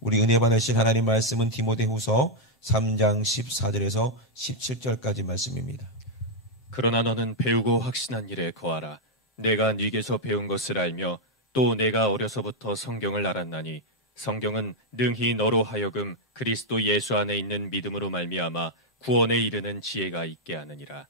우리 은혜 받으실 하나님 말씀은 디모데후서 3장 14절에서 17절까지 말씀입니다. 그러나 너는 배우고 확신한 일에 거하라. 내가 네게서 배운 것을 알며 또 내가 어려서부터 성경을 알았나니 성경은 능히 너로 하여금 그리스도 예수 안에 있는 믿음으로 말미암아 구원에 이르는 지혜가 있게 하느니라.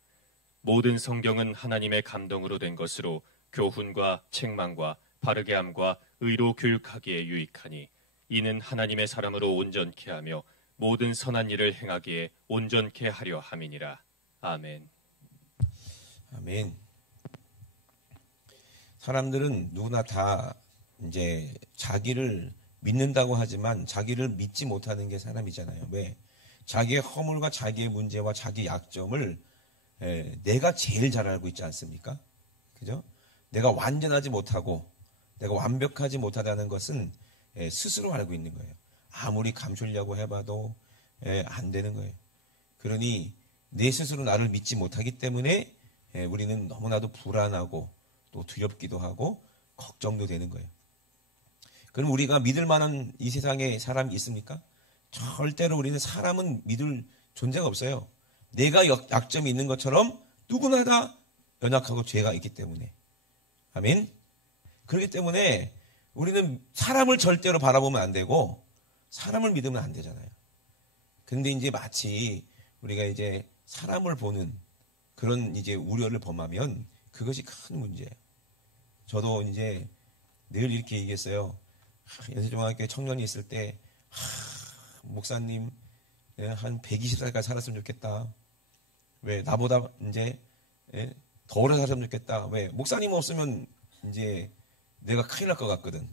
모든 성경은 하나님의 감동으로 된 것으로 교훈과 책망과 바르게 함과 의로 교육하기에 유익하니 이는 하나님의 사람으로 온전케 하며 모든 선한 일을 행하기에 온전케 하려 함이니라. 아멘. 아멘. 사람들은 누구나 다 이제 자기를 믿는다고 하지만 자기를 믿지 못하는 게 사람이잖아요. 왜? 자기의 허물과 자기의 문제와 자기 약점을 내가 제일 잘 알고 있지 않습니까? 그죠? 내가 완전하지 못하고 내가 완벽하지 못하다는 것은 스스로 알고 있는 거예요. 아무리 감추려고 해봐도 안 되는 거예요. 그러니 내 스스로 나를 믿지 못하기 때문에 우리는 너무나도 불안하고 또 두렵기도 하고 걱정도 되는 거예요. 그럼 우리가 믿을 만한 이 세상에 사람이 있습니까? 절대로 우리는 사람은 믿을 존재가 없어요. 내가 약점이 있는 것처럼 누구나 다 연약하고 죄가 있기 때문에. 아멘. 그렇기 때문에 우리는 사람을 절대로 바라보면 안 되고 사람을 믿으면 안 되잖아요. 근데 이제 마치 우리가 이제 사람을 보는 그런 이제 우려를 범하면 그것이 큰 문제예요. 저도 이제 늘 이렇게 얘기했어요. 연세중학교 청년이 있을 때 목사님 한 120살까지 살았으면 좋겠다. 왜? 나보다 이제 더 오래 살았으면 좋겠다. 왜? 목사님 없으면 이제 내가 큰일 날 것 같거든.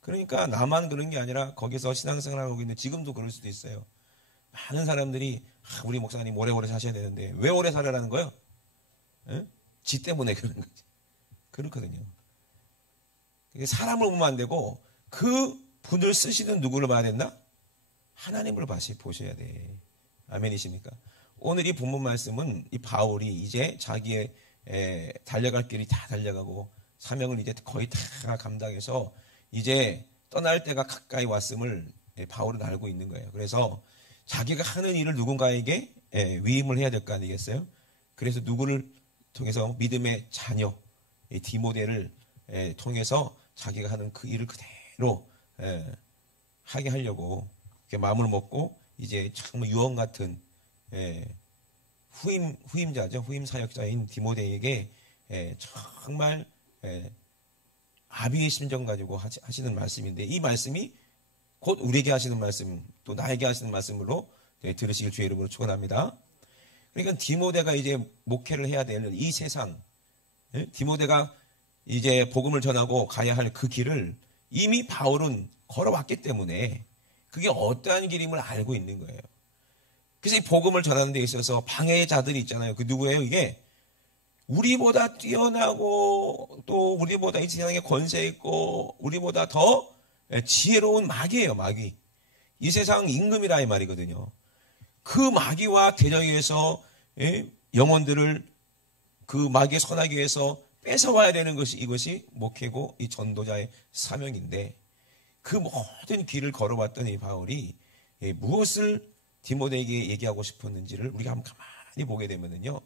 그러니까 나만 그런 게 아니라 거기서 신앙생활하고 있는 지금도 그럴 수도 있어요. 많은 사람들이 우리 목사님 오래오래 사셔야 되는데 왜 오래 살아라는 거예요? 지 때문에 그런 거지. 그렇거든요. 사람을 보면 안 되고 그 분을 쓰시는 누구를 봐야 된다? 하나님을 보셔야 돼. 아멘이십니까? 오늘 이 본문 말씀은 이 바울이 이제 자기의 달려갈 길이 다 달려가고 사명을 이제 거의 다 감당해서 이제 떠날 때가 가까이 왔음을 바울은 알고 있는 거예요. 그래서 자기가 하는 일을 누군가에게 위임을 해야 될 거 아니겠어요? 그래서 누구를 통해서 믿음의 자녀 디모데를 통해서 자기가 하는 그 일을 그대로 하게 하려고 마음을 먹고 이제 정말 유언 같은 후임자죠. 후임 사역자인 디모데에게 정말 아비의 심정 가지고 하시는 말씀인데 이 말씀이 곧 우리에게 하시는 말씀 또 나에게 하시는 말씀으로 들으시길 주의 이름으로 축원합니다. 그러니까 디모데가 이제 목회를 해야 될 이 세상 디모데가 이제 복음을 전하고 가야 할 그 길을 이미 바울은 걸어왔기 때문에 그게 어떠한 길임을 알고 있는 거예요. 그래서 이 복음을 전하는 데 있어서 방해자들이 있잖아요. 그 누구예요? 이게 우리보다 뛰어나고 또 우리보다 이 세상에 권세 있고 우리보다 더 지혜로운 마귀예요. 마귀. 이 세상 임금이라 이 말이거든요. 그 마귀와 대적하기 위해서 영혼들을 그 마귀에 선하기 위해서 뺏어와야 되는 것이 이것이 목회고 이 전도자의 사명인데 그 모든 길을 걸어왔던 이 바울이 무엇을 디모데에게 얘기하고 싶었는지를 우리가 한번 가만히 보게 되면은요.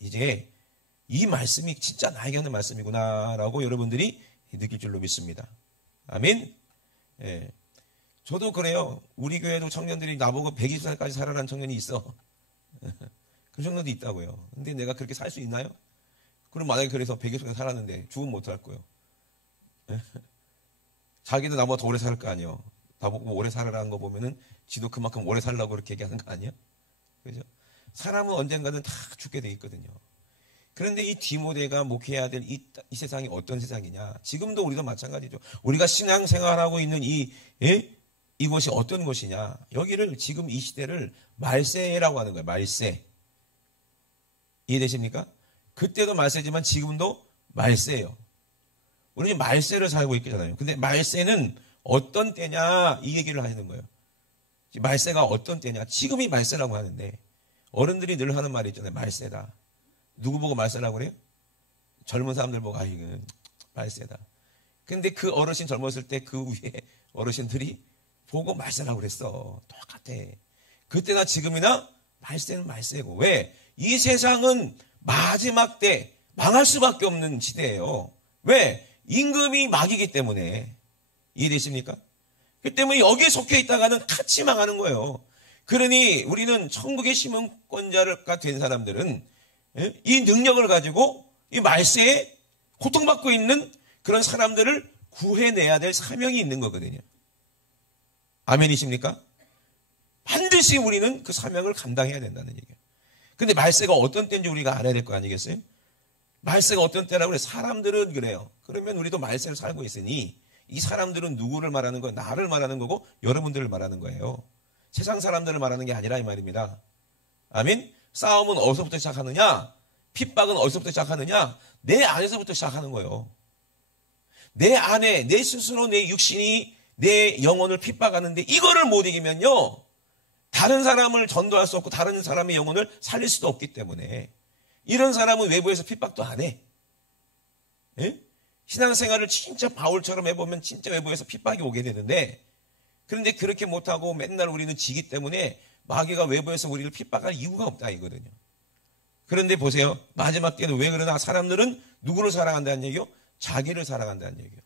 이제 이 말씀이 진짜 나에게 하는 말씀이구나라고 여러분들이 느낄 줄로 믿습니다. 아멘. 저도 그래요. 우리 교회도 청년들이 나보고 120살까지 살아라는 청년이 있어. 그 청년도 있다고요. 근데 내가 그렇게 살 수 있나요? 그럼 만약에 그래서 120살까지 살았는데 죽으면 어떡할 거예요? 자기도 나보다 더 오래 살 거 아니에요. 나보고 오래 살아라는 거 보면은 지도 그만큼 오래 살라고 그렇게 얘기하는 거 아니야? 그죠? 사람은 언젠가는 다 죽게 돼 있거든요. 그런데 이 디모데가 목회해야 될 이 세상이 어떤 세상이냐? 지금도 우리도 마찬가지죠. 우리가 신앙생활하고 있는 이곳이 어떤 곳이냐? 여기를 지금 이 시대를 말세라고 하는 거예요. 말세. 이해되십니까? 그때도 말세지만 지금도 말세예요. 우리는 말세를 살고 있잖아요. 근데 말세는 어떤 때냐? 이 얘기를 하시는 거예요. 말세가 어떤 때냐? 지금이 말세라고 하는데 어른들이 늘 하는 말이 있잖아요. 말세다. 누구 보고 말세라고 그래요? 젊은 사람들 보고 이거는 말세다. 근데 그 어르신 젊었을 때 그 위에 어르신들이 보고 말세라고 그랬어. 똑같아. 그때나 지금이나 말세는 말세고. 왜? 이 세상은 마지막 때 망할 수밖에 없는 시대예요. 왜? 임금이 마귀이기 때문에. 이해되십니까? 그 때문에 여기에 속해 있다가는 같이 망하는 거예요. 그러니 우리는 천국의 시민권자가 된 사람들은 이 능력을 가지고 이 말세에 고통받고 있는 그런 사람들을 구해내야 될 사명이 있는 거거든요. 아멘이십니까? 반드시 우리는 그 사명을 감당해야 된다는 얘기예요. 근데 말세가 어떤 때인지 우리가 알아야 될 거 아니겠어요? 말세가 어떤 때라고 그래? 사람들은 그래요. 그러면 우리도 말세를 살고 있으니 이 사람들은 누구를 말하는 거예요? 나를 말하는 거고 여러분들을 말하는 거예요. 세상 사람들을 말하는 게 아니라 이 말입니다. 아멘? 싸움은 어디서부터 시작하느냐? 핍박은 어디서부터 시작하느냐? 내 안에서부터 시작하는 거예요. 내 안에 내 스스로 내 육신이 내 영혼을 핍박하는데 이거를 못 이기면요. 다른 사람을 전도할 수 없고 다른 사람의 영혼을 살릴 수도 없기 때문에 이런 사람은 외부에서 핍박도 안 해. 예? 신앙생활을 진짜 바울처럼 해보면 진짜 외부에서 핍박이 오게 되는데 그런데 그렇게 못하고 맨날 우리는 지기 때문에 마귀가 외부에서 우리를 핍박할 이유가 없다 이거든요. 그런데 보세요. 마지막 때는 왜 그러나? 사람들은 누구를 사랑한다는 얘기요? 자기를 사랑한다는 얘기요.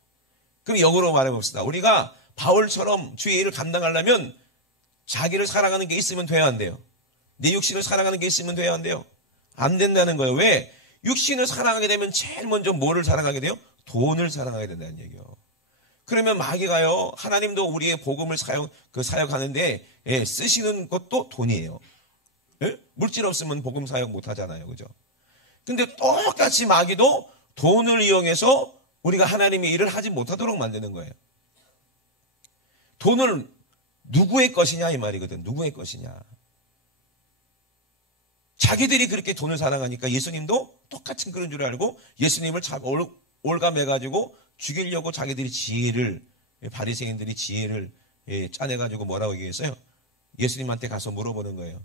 그럼 역으로 말해봅시다. 우리가 바울처럼 주의 일을 감당하려면 자기를 사랑하는 게 있으면 돼야 한대요. 내 육신을 사랑하는 게 있으면 돼야 한대요. 안 된다는 거예요. 왜? 육신을 사랑하게 되면 제일 먼저 뭐를 사랑하게 돼요? 돈을 사랑하게 된다는 얘기예요. 그러면 마귀가요, 하나님도 우리의 복음을 사역하는데, 쓰시는 것도 돈이에요. 예? 물질 없으면 복음 사역 못 하잖아요. 그죠? 근데 똑같이 마귀도 돈을 이용해서 우리가 하나님의 일을 하지 못하도록 만드는 거예요. 돈을 누구의 것이냐 이 말이거든. 누구의 것이냐. 자기들이 그렇게 돈을 사랑하니까 예수님도 똑같은 그런 줄 알고 예수님을 올가매가지고 죽이려고 자기들이 지혜를, 바리새인들이 지혜를 짜내가지고 뭐라고 얘기했어요? 예수님한테 가서 물어보는 거예요.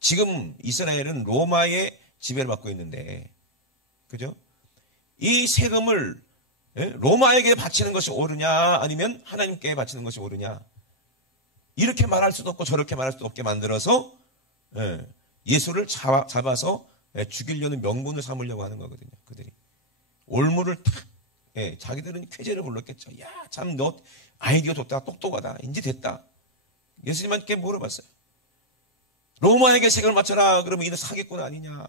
지금 이스라엘은 로마의 지배를 받고 있는데, 그죠? 이 세금을 로마에게 바치는 것이 옳으냐 아니면 하나님께 바치는 것이 옳으냐, 이렇게 말할 수도 없고 저렇게 말할 수도 없게 만들어서 예수를 잡아서 죽이려는 명분을 삼으려고 하는 거거든요. 그들이 올무를 탁, 자기들은 쾌재를 불렀겠죠. 야, 참 너 아이디어 좋다, 똑똑하다, 이제 됐다. 예수님한테 물어봤어요. 로마에게 세금을 맞춰라. 그러면 이는 사기꾼 아니냐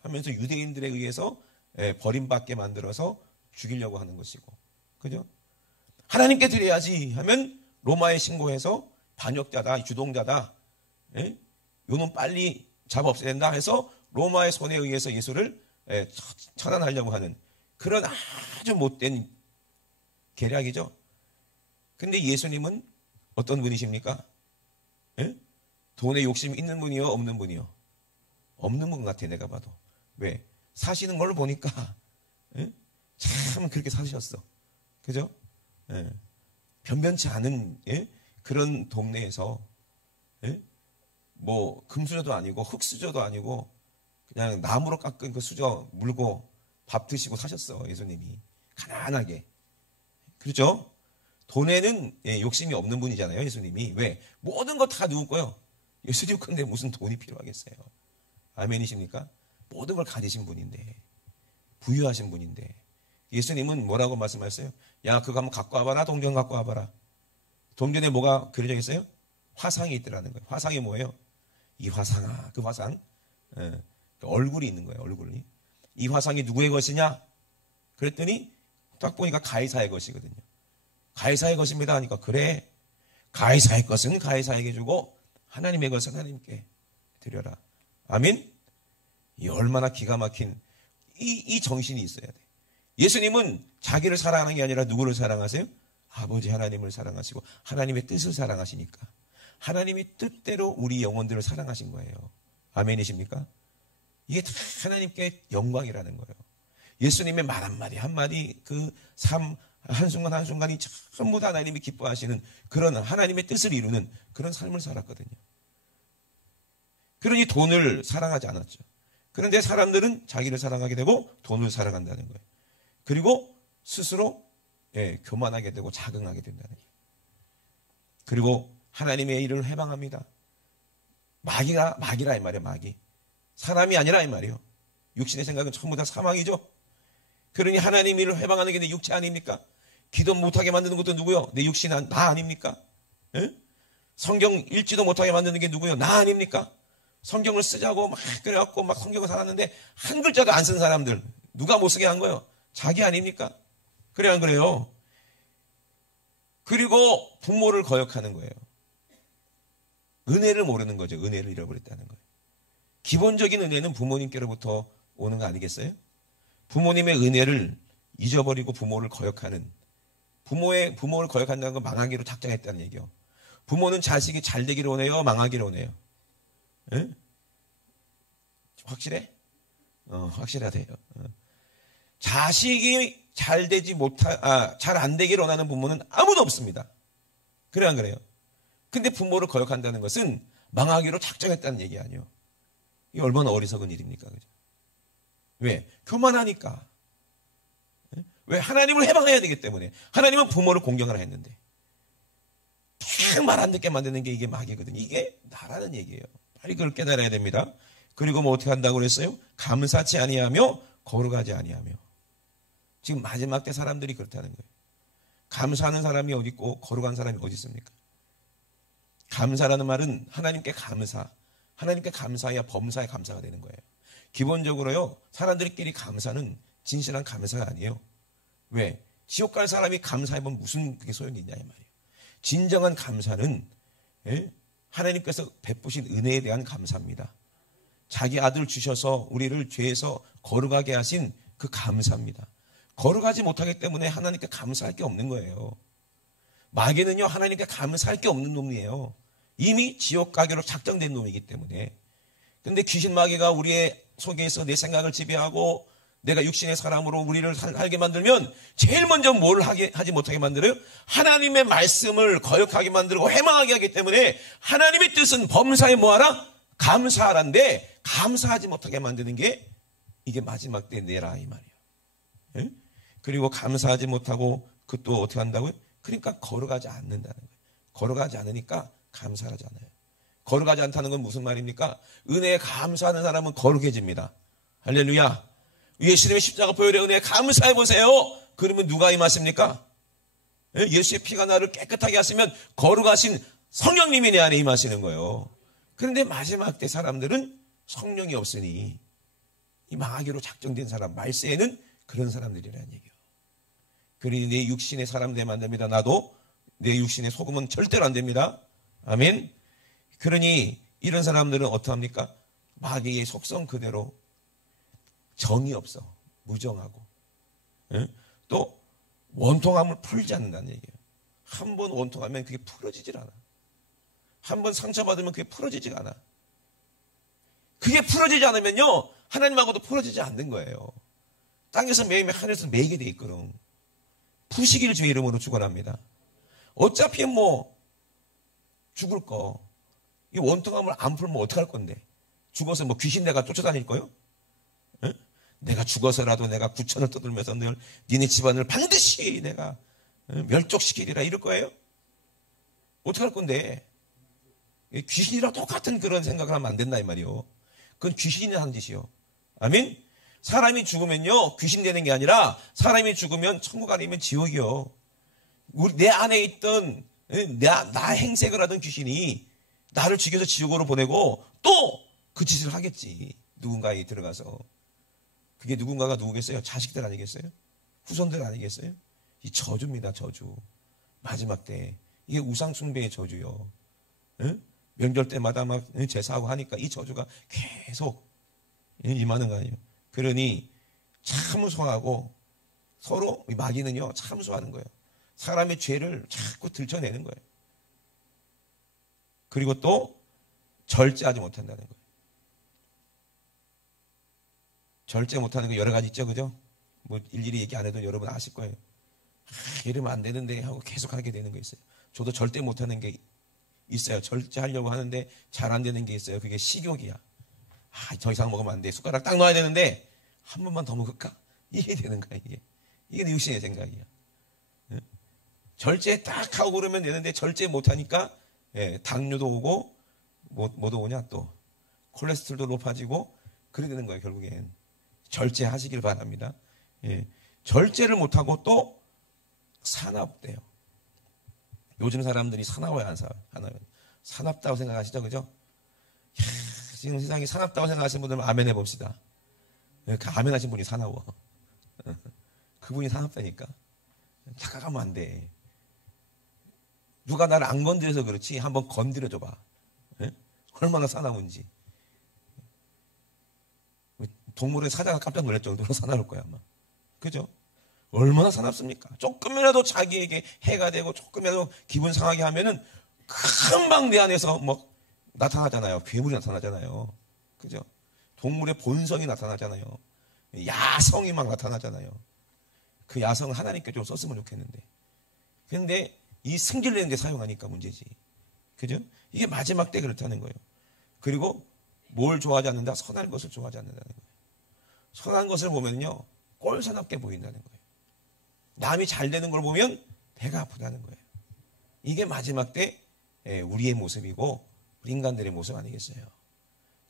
하면서 유대인들에 의해서 버림받게 만들어서 죽이려고 하는 것이고, 그죠? 하나님께 드려야지 하면 로마에 신고해서 반역자다, 주동자다, 요놈 빨리 잡아 없애야 된다 해서 로마의 손에 의해서 예수를 처단하려고 하는 그런 아주 못된 계략이죠. 근데 예수님은 어떤 분이십니까? 돈에 욕심이 있는 분이요, 없는 분이요? 없는 분 같아, 내가 봐도. 왜? 사시는 걸 보니까 참 그렇게 사셨어. 그죠? 변변치 않은 그런 동네에서 뭐 금수저도 아니고 흙수저도 아니고 그냥 나무로 깎은 그 수저 물고 밥 드시고 사셨어, 예수님이. 가난하게. 그렇죠? 돈에는 욕심이 없는 분이잖아요, 예수님이. 왜? 모든 거 다 누구 거요? 예수님 건데 무슨 돈이 필요하겠어요? 아멘이십니까? 모든 걸 가지신 분인데, 부유하신 분인데, 예수님은 뭐라고 말씀하셨어요? 야, 그거 한번 갖고 와봐라. 동전 갖고 와봐라. 동전에 뭐가 그려져 있어요? 화상이 있더라는 거예요. 화상이 뭐예요? 이 화상아, 그 화상, 그 얼굴이 있는 거예요. 얼굴이. 이 화상이 누구의 것이냐? 그랬더니 딱 보니까 가이사의 것이거든요. 가이사의 것입니다 하니까, 그래, 가이사의 것은 가이사에게 주고 하나님의 것은 하나님께 드려라. 아멘? 이 얼마나 기가 막힌 이 정신이 있어야 돼. 예수님은 자기를 사랑하는 게 아니라 누구를 사랑하세요? 아버지 하나님을 사랑하시고 하나님의 뜻을 사랑하시니까 하나님의 뜻대로 우리 영혼들을 사랑하신 거예요. 아멘이십니까? 이게 다 하나님께 영광이라는 거예요. 예수님의 말 한마디 한마디, 그 삶 한순간 한순간이 전부 다 하나님이 기뻐하시는 그런 하나님의 뜻을 이루는 그런 삶을 살았거든요. 그러니 돈을 사랑하지 않았죠. 그런데 사람들은 자기를 사랑하게 되고 돈을 사랑한다는 거예요. 그리고 스스로 교만하게 되고 자긍하게 된다는 거예요. 그리고 하나님의 일을 해방합니다. 마귀라 이 말이에요. 마귀. 사람이 아니라 이 말이에요. 육신의 생각은 전부 다 사망이죠. 그러니 하나님 일을 해방하는 게 내 육체 아닙니까? 기도 못하게 만드는 것도 누구요? 내 육신 나 아닙니까? 에? 성경 읽지도 못하게 만드는 게 누구요? 나 아닙니까? 성경을 쓰자고 막 그래갖고 막 성경을 살았는데 한 글자도 안 쓴 사람들 누가 못 쓰게 한 거예요? 자기 아닙니까? 그래 안 그래요? 그리고 부모를 거역하는 거예요. 은혜를 모르는 거죠. 은혜를 잃어버렸다는 거예요. 기본적인 은혜는 부모님께로부터 오는 거 아니겠어요? 부모님의 은혜를 잊어버리고 부모를 거역하는, 부모를 거역한다는 건 망하기로 작정했다는 얘기요. 부모는 자식이 잘 되기를 원해요? 망하기를 원해요? 에? 확실해? 확실하대요. 자식이 잘 안 되기를 원하는 부모는 아무도 없습니다. 그래 안 그래요? 근데 부모를 거역한다는 것은 망하기로 작정했다는 얘기 아니에요. 이게 얼마나 어리석은 일입니까? 그죠? 왜? 교만하니까. 왜? 하나님을 해방해야 되기 때문에. 하나님은 부모를 공경하라 했는데. 딱 말 안 듣게 만드는 게 이게 마귀거든요. 이게 나라는 얘기예요. 빨리 그걸 깨달아야 됩니다. 그리고 뭐 어떻게 한다고 그랬어요? 감사치 아니하며 거룩하지 아니하며. 지금 마지막 때 사람들이 그렇다는 거예요. 감사하는 사람이 어디 있고 거룩한 사람이 어디 있습니까? 감사라는 말은 하나님께 감사. 하나님께 감사해야 범사에 감사가 되는 거예요. 기본적으로요, 사람들끼리 감사는 진실한 감사가 아니에요. 왜? 지옥 갈 사람이 감사해보면 무슨 그게 소용이 있냐 이 말이에요. 진정한 감사는 하나님께서 베푸신 은혜에 대한 감사입니다. 자기 아들 주셔서 우리를 죄에서 거룩하게 하신 그 감사입니다. 거룩하지 못하기 때문에 하나님께 감사할 게 없는 거예요. 마귀는요, 하나님께 감사할 게 없는 놈이에요. 이미 지옥 가기로 작정된 놈이기 때문에. 근데 귀신 마귀가 우리의 속에서 내 생각을 지배하고 내가 육신의 사람으로 우리를 살게 만들면 제일 먼저 뭘 하지 못하게 만들어요? 하나님의 말씀을 거역하게 만들고 해망하게 하기 때문에 하나님의 뜻은 범사에 뭐하라? 감사하란데 감사하지 못하게 만드는 게 이게 마지막 때 내라 이 말이에요. 예? 그리고 감사하지 못하고 그 또 어떻게 한다고요? 그러니까 거룩하지 않는다는 거예요. 거룩하지 않으니까 감사하지 않아요. 거룩하지 않다는 건 무슨 말입니까? 은혜에 감사하는 사람은 거룩해집니다. 할렐루야. 예수님의 십자가 보혈의 은혜에 감사해 보세요. 그러면 누가 임하십니까? 예수의 피가 나를 깨끗하게 하시면 거룩하신 성령님이 내 안에 임하시는 거예요. 그런데 마지막 때 사람들은 성령이 없으니 이 망하기로 작정된 사람, 말세에는 그런 사람들이라는 얘기예요. 그러니 내 육신의 사람 되면 안 됩니다. 나도 내 육신의 속음은 절대로 안 됩니다. 아멘. 그러니 이런 사람들은 어떡합니까? 마귀의 속성 그대로 정이 없어. 무정하고. 또 원통함을 풀지 않는다는 얘기예요. 한 번 원통하면 그게 풀어지질 않아. 한 번 상처받으면 그게 풀어지질 않아. 그게 풀어지지 않으면요, 하나님하고도 풀어지지 않는 거예요. 땅에서 매이면 하늘에서 매이게 돼 있거든. 푸시길 주의 이름으로 축원합니다. 어차피 뭐 죽을 거. 이 원통함을 안 풀면 어떡할 건데? 죽어서 뭐 귀신 내가 쫓아다닐 거요? 에? 내가 죽어서라도 내가 구천을 떠들면서 늘 니네 집안을 반드시 내가 멸족시키리라 이럴 거예요? 어떡할 건데? 귀신이랑 똑같은 그런 생각을 하면 안 된다 이 말이요. 그건 귀신이 하는 짓이요. 아멘? 사람이 죽으면요, 귀신 되는 게 아니라 사람이 죽으면 천국 아니면 지옥이요. 내 안에 있던 나 행색을 하던 귀신이 나를 죽여서 지옥으로 보내고 또 그 짓을 하겠지. 누군가에 들어가서. 그게 누군가가 누구겠어요? 자식들 아니겠어요? 후손들 아니겠어요? 이 저주입니다. 저주. 마지막 때. 이게 우상숭배의 저주요. 응? 명절 때마다 막 제사하고 하니까 이 저주가 계속 임하는 거 아니에요. 그러니 참소하고 서로 마귀는요 참소하는 거예요. 사람의 죄를 자꾸 들춰내는 거예요. 그리고 또 절제하지 못한다는 거예요. 절제 못하는 거 여러 가지 있죠, 그죠? 뭐 일일이 얘기 안 해도 여러분 아실 거예요. 이러면 안 되는데 하고 계속 하게 되는 거 있어요. 저도 절대 못하는 게 있어요. 절제하려고 하는데 잘 안 되는 게 있어요. 그게 식욕이야. 더 이상 먹으면 안 돼. 숟가락 딱 넣어야 되는데 한 번만 더 먹을까? 이게 되는 거야, 이게. 이게 내 육신의 생각이야. 절제 딱 하고 그러면 되는데 절제 못하니까 당뇨도 오고 뭐도 오냐 또 콜레스테롤도 높아지고 그래 되는 거예요. 결국엔 절제하시길 바랍니다. 절제를 못하고 또 사납대요. 요즘 사람들이 사나워요, 안 사나워요? 사납다고 생각하시죠, 그죠? 지금 세상에 사납다고 생각하시는 분들은 아멘 해봅시다. 그 아멘 하신 분이 사나워. 그분이 사납다니까. 착각하면 안 돼. 누가 나를 안 건드려서 그렇지 한번 건드려줘봐. 얼마나 사나운지. 동물의 사자가 깜짝 놀랄 정도로 사나울 거야 아마. 그죠? 얼마나 사납습니까? 조금이라도 자기에게 해가 되고 조금이라도 기분 상하게 하면은 금방 내 안에서 뭐 나타나잖아요. 괴물이 나타나잖아요. 그죠? 동물의 본성이 나타나잖아요. 야성이 막 나타나잖아요. 그 야성을 하나님께 좀 썼으면 좋겠는데. 근데 이 승질내는 데 사용하니까 문제지. 그죠? 이게 마지막 때 그렇다는 거예요. 그리고 뭘 좋아하지 않는다? 선한 것을 좋아하지 않는다는 거예요. 선한 것을 보면요. 꼴사납게 보인다는 거예요. 남이 잘 되는 걸 보면 배가 아프다는 거예요. 이게 마지막 때 우리의 모습이고 우리 인간들의 모습 아니겠어요?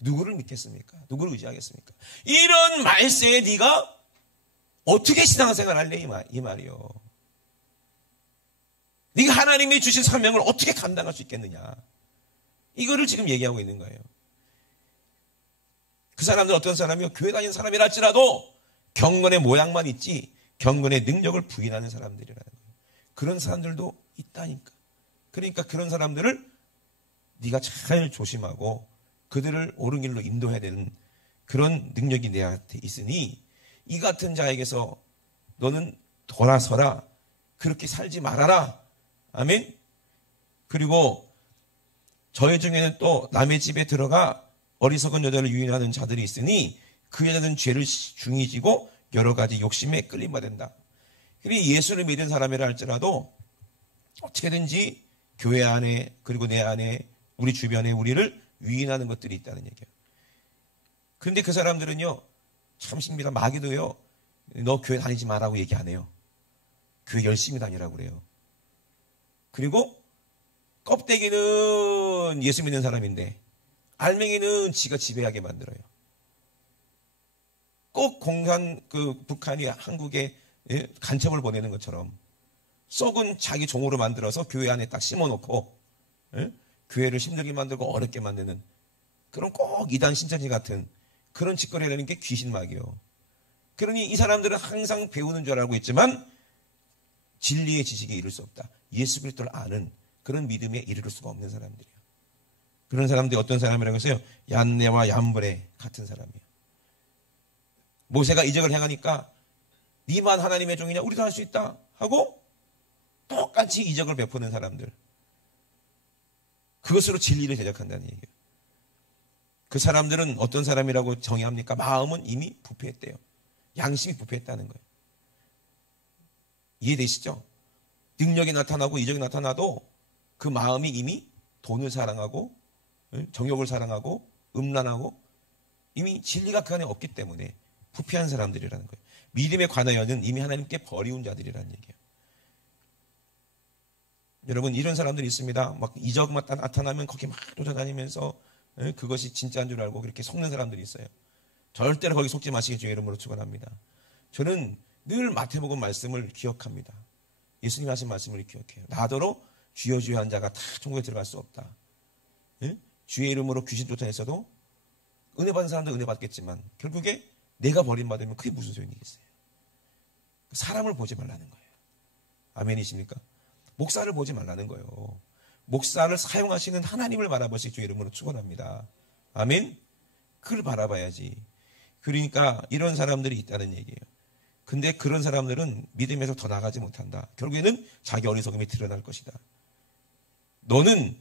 누구를 믿겠습니까? 누구를 의지하겠습니까? 이런 말세에 네가 어떻게 신앙생활 할래? 이 말이요. 네가 하나님이 주신 사명을 어떻게 감당할 수 있겠느냐? 이거를 지금 얘기하고 있는 거예요. 그 사람들 어떤 사람이요? 교회 다니는 사람이라 할지라도 경건의 모양만 있지 경건의 능력을 부인하는 사람들이라는 거예요. 그런 사람들도 있다니까. 그러니까 그런 사람들을 네가 잘 조심하고 그들을 옳은 길로 인도해야 되는 그런 능력이 내한테 있으니 이 같은 자에게서 너는 돌아서라. 그렇게 살지 말아라. 아멘. 그리고 저희 중에는 또 남의 집에 들어가 어리석은 여자를 유인하는 자들이 있으니 그 여자는 죄를 중히 지고 여러 가지 욕심에 끌림받는다. 그러니 예수를 믿은 사람이라 할지라도 어떻게든지 교회 안에 그리고 내 안에 우리 주변에 우리를 유인하는 것들이 있다는 얘기예요. 그런데 그 사람들은요. 참 신비한 마귀도요. 너 교회 다니지 마라고 얘기 안 해요. 교회 열심히 다니라고 그래요. 그리고 껍데기는 예수 믿는 사람인데 알맹이는 지가 지배하게 만들어요. 꼭 북한이 한국에 간첩을 보내는 것처럼 썩은 자기 종으로 만들어서 교회 안에 딱 심어놓고 교회를 힘들게 만들고 어렵게 만드는 그런 꼭 이단 신천지 같은 그런 짓거리를 하는 게 귀신 마귀요. 그러니 이 사람들은 항상 배우는 줄 알고 있지만 진리의 지식에 이를 수 없다. 예수 그리스도를 아는 그런 믿음에 이를 수가 없는 사람들이에요. 그런 사람들이 어떤 사람이라고 했어요? 얀네와 얀브레 같은 사람이에요. 모세가 이적을 행하니까 니만 하나님의 종이냐? 우리도 할 수 있다 하고 똑같이 이적을 베푸는 사람들. 그것으로 진리를 제작한다는 얘기예요. 그 사람들은 어떤 사람이라고 정의합니까? 마음은 이미 부패했대요. 양심이 부패했다는 거예요. 이해되시죠? 능력이 나타나고 이적이 나타나도 그 마음이 이미 돈을 사랑하고 정욕을 사랑하고 음란하고 이미 진리가 그 안에 없기 때문에 부패한 사람들이라는 거예요. 믿음에 관하여는 이미 하나님께 버리운 자들이라는 얘기예요. 여러분 이런 사람들이 있습니다. 막 이적만 나타나면 거기 막 쫓아다니면서 그것이 진짜인 줄 알고 그렇게 속는 사람들이 있어요. 절대로 거기 속지 마시기 주의 이름으로 축원합니다. 저는 늘 마태복음 말씀을 기억합니다. 예수님 하신 말씀을 기억해요. 나더러 주여 주여 한 자가 다 천국에 들어갈 수 없다. 주의 이름으로 귀신 쫓아냈어도 은혜 받은 사람도 은혜 받겠지만 결국에 내가 버림받으면 그게 무슨 소용이겠어요. 사람을 보지 말라는 거예요. 아멘이십니까? 목사를 보지 말라는 거예요. 목사를 사용하시는 하나님을 바라보시 주의 이름으로 축원합니다. 아멘. 그걸 바라봐야지. 그러니까 이런 사람들이 있다는 얘기예요. 근데 그런 사람들은 믿음에서 더 나가지 못한다. 결국에는 자기 어리석음이 드러날 것이다. 너는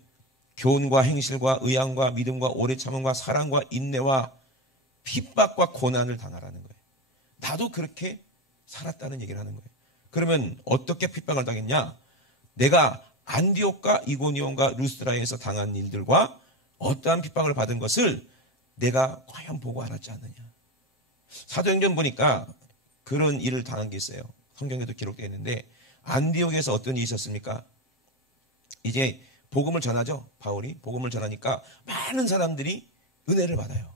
교훈과 행실과 의향과 믿음과 오래 참음과 사랑과 인내와 핍박과 고난을 당하라는 거예요. 나도 그렇게 살았다는 얘기를 하는 거예요. 그러면 어떻게 핍박을 당했냐? 내가 안디옥과 이고니온과 루스드라에서 당한 일들과 어떠한 핍박을 받은 것을 내가 과연 보고 알았지 않느냐. 사도행전 보니까 그런 일을 당한 게 있어요. 성경에도 기록되어 있는데 안디옥에서 어떤 일이 있었습니까? 이제 복음을 전하죠. 바울이 복음을 전하니까 많은 사람들이 은혜를 받아요.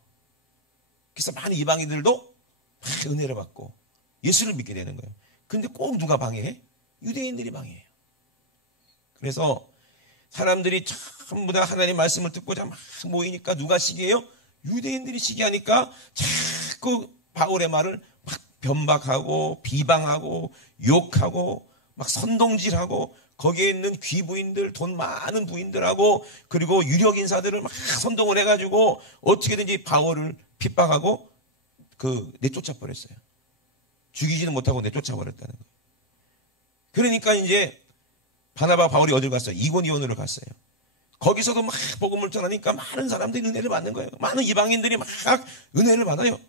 그래서 많은 이방인들도 막 은혜를 받고 예수를 믿게 되는 거예요. 근데 꼭 누가 방해해? 유대인들이 방해해요. 그래서 사람들이 전부 다 하나님의 말씀을 듣고자 막 모이니까 누가 시기해요? 유대인들이 시기하니까 자꾸 바울의 말을 막 변박하고 비방하고 욕하고 막 선동질하고 거기에 있는 귀부인들, 돈 많은 부인들하고 그리고 유력 인사들을 막 선동을 해가지고 어떻게든지 바울을 핍박하고 내쫓아 버렸어요. 죽이지는 못하고 내쫓아 버렸다는 거예요. 그러니까 이제 바나바 바울이 어딜 갔어요? 이고니온으로 갔어요. 거기서도 막 복음을 전하니까 많은 사람들이 은혜를 받는 거예요. 많은 이방인들이 막 은혜를 받아요.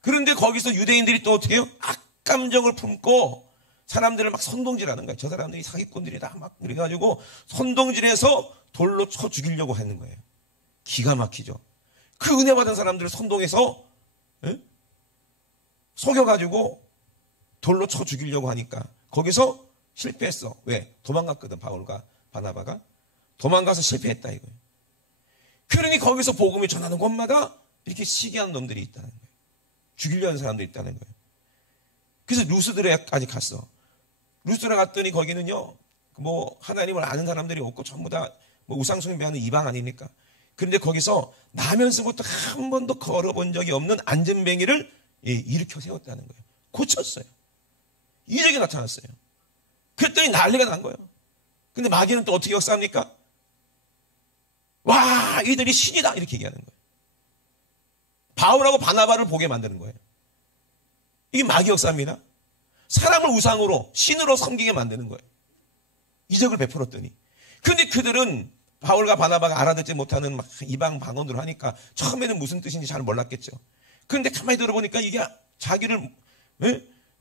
그런데 거기서 유대인들이 또 어떻게 해요? 악감정을 품고 사람들을 막 선동질하는 거예요. 저 사람들이 사기꾼들이다 막 그래가지고 선동질해서 돌로 쳐 죽이려고 하는 거예요. 기가 막히죠. 그 은혜 받은 사람들을 선동해서 속여가지고 돌로 쳐 죽이려고 하니까 거기서 실패했어. 왜? 도망갔거든. 바울과 바나바가 도망가서 실패했다 이거예요. 그러니 거기서 복음을 전하는 곳마다 이렇게 시기하는 놈들이 있다는 거예요. 죽이려는 사람들이 있다는 거예요. 그래서 루스드라까지 갔어. 루스드라 갔더니 거기는요, 뭐 하나님을 아는 사람들이 없고 전부 다 뭐 우상숭배하는 이방 아닙니까? 그런데 거기서 나면서부터 한 번도 걸어본 적이 없는 안전뱅이를 일으켜 세웠다는 거예요. 고쳤어요. 이적이 나타났어요. 그랬더니 난리가 난 거예요. 근데 마귀는 또 어떻게 역사합니까? 와, 이들이 신이다 이렇게 얘기하는 거예요. 바울하고 바나바를 보게 만드는 거예요. 이게 마귀 역사입니다. 사람을 우상으로 신으로 섬기게 만드는 거예요. 이적을 베풀었더니. 그런데 그들은 바울과 바나바가 알아듣지 못하는 막 이방 방언으로 하니까 처음에는 무슨 뜻인지 잘 몰랐겠죠. 그런데 가만히 들어보니까 이게 자기를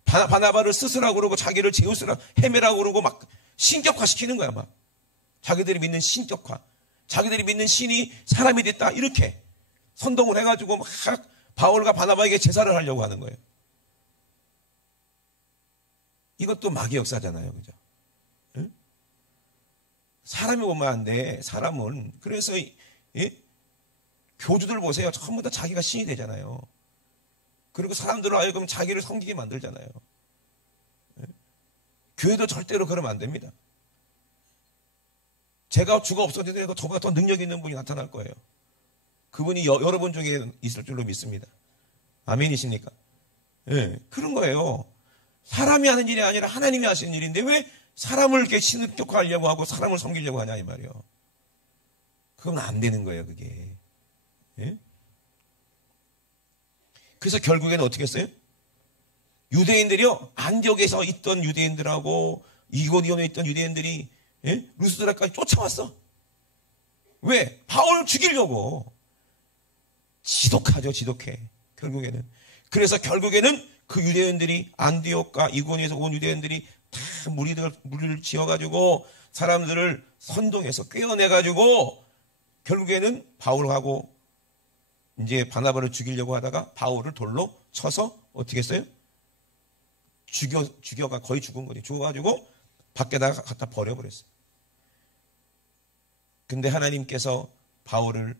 바나바를 스스라고 그러고 자기를 제우스라 헤매라고 그러고 막 신격화시키는 거야. 막 자기들이 믿는 신격화, 자기들이 믿는 신이 사람이 됐다 이렇게 선동을 해가지고 막 바울과 바나바에게 제사를 하려고 하는 거예요. 이것도 마귀 역사잖아요. 그죠? 응? 사람이 보면 안 돼. 사람은. 그래서 교주들 보세요. 전부 다 자기가 신이 되잖아요. 그리고 사람들을 하여금 자기를 섬기게 만들잖아요. 응? 교회도 절대로 그러면 안 됩니다. 제가 주가 없어지더라도 저보다 더 능력 있는 분이 나타날 거예요. 그분이 여러분 중에 있을 줄로 믿습니다. 아멘이십니까? 네, 그런 거예요. 사람이 하는 일이 아니라 하나님이 하시는 일인데 왜 사람을 이렇게 신격화하려고 하고 사람을 섬기려고 하냐 이 말이요. 그건 안 되는 거예요, 그게. 예? 그래서 결국에는 어떻게 했어요? 유대인들이요, 안디옥에서 있던 유대인들하고 이고니온에 있던 유대인들이 루스드라까지 쫓아왔어. 왜? 바울 죽이려고. 지독하죠, 지독해. 결국에는. 그래서 결국에는 그 유대인들이 안디옥과 이고니에서 온 유대인들이 다 무리를 지어가지고 사람들을 선동해서 꿰어내가지고 결국에는 바울하고 이제 바나바를 죽이려고 하다가 바울을 돌로 쳐서 어떻게 했어요? 죽여가 거의 죽은 거지. 죽어가지고 밖에다가 갖다 버려버렸어요. 근데 하나님께서 바울을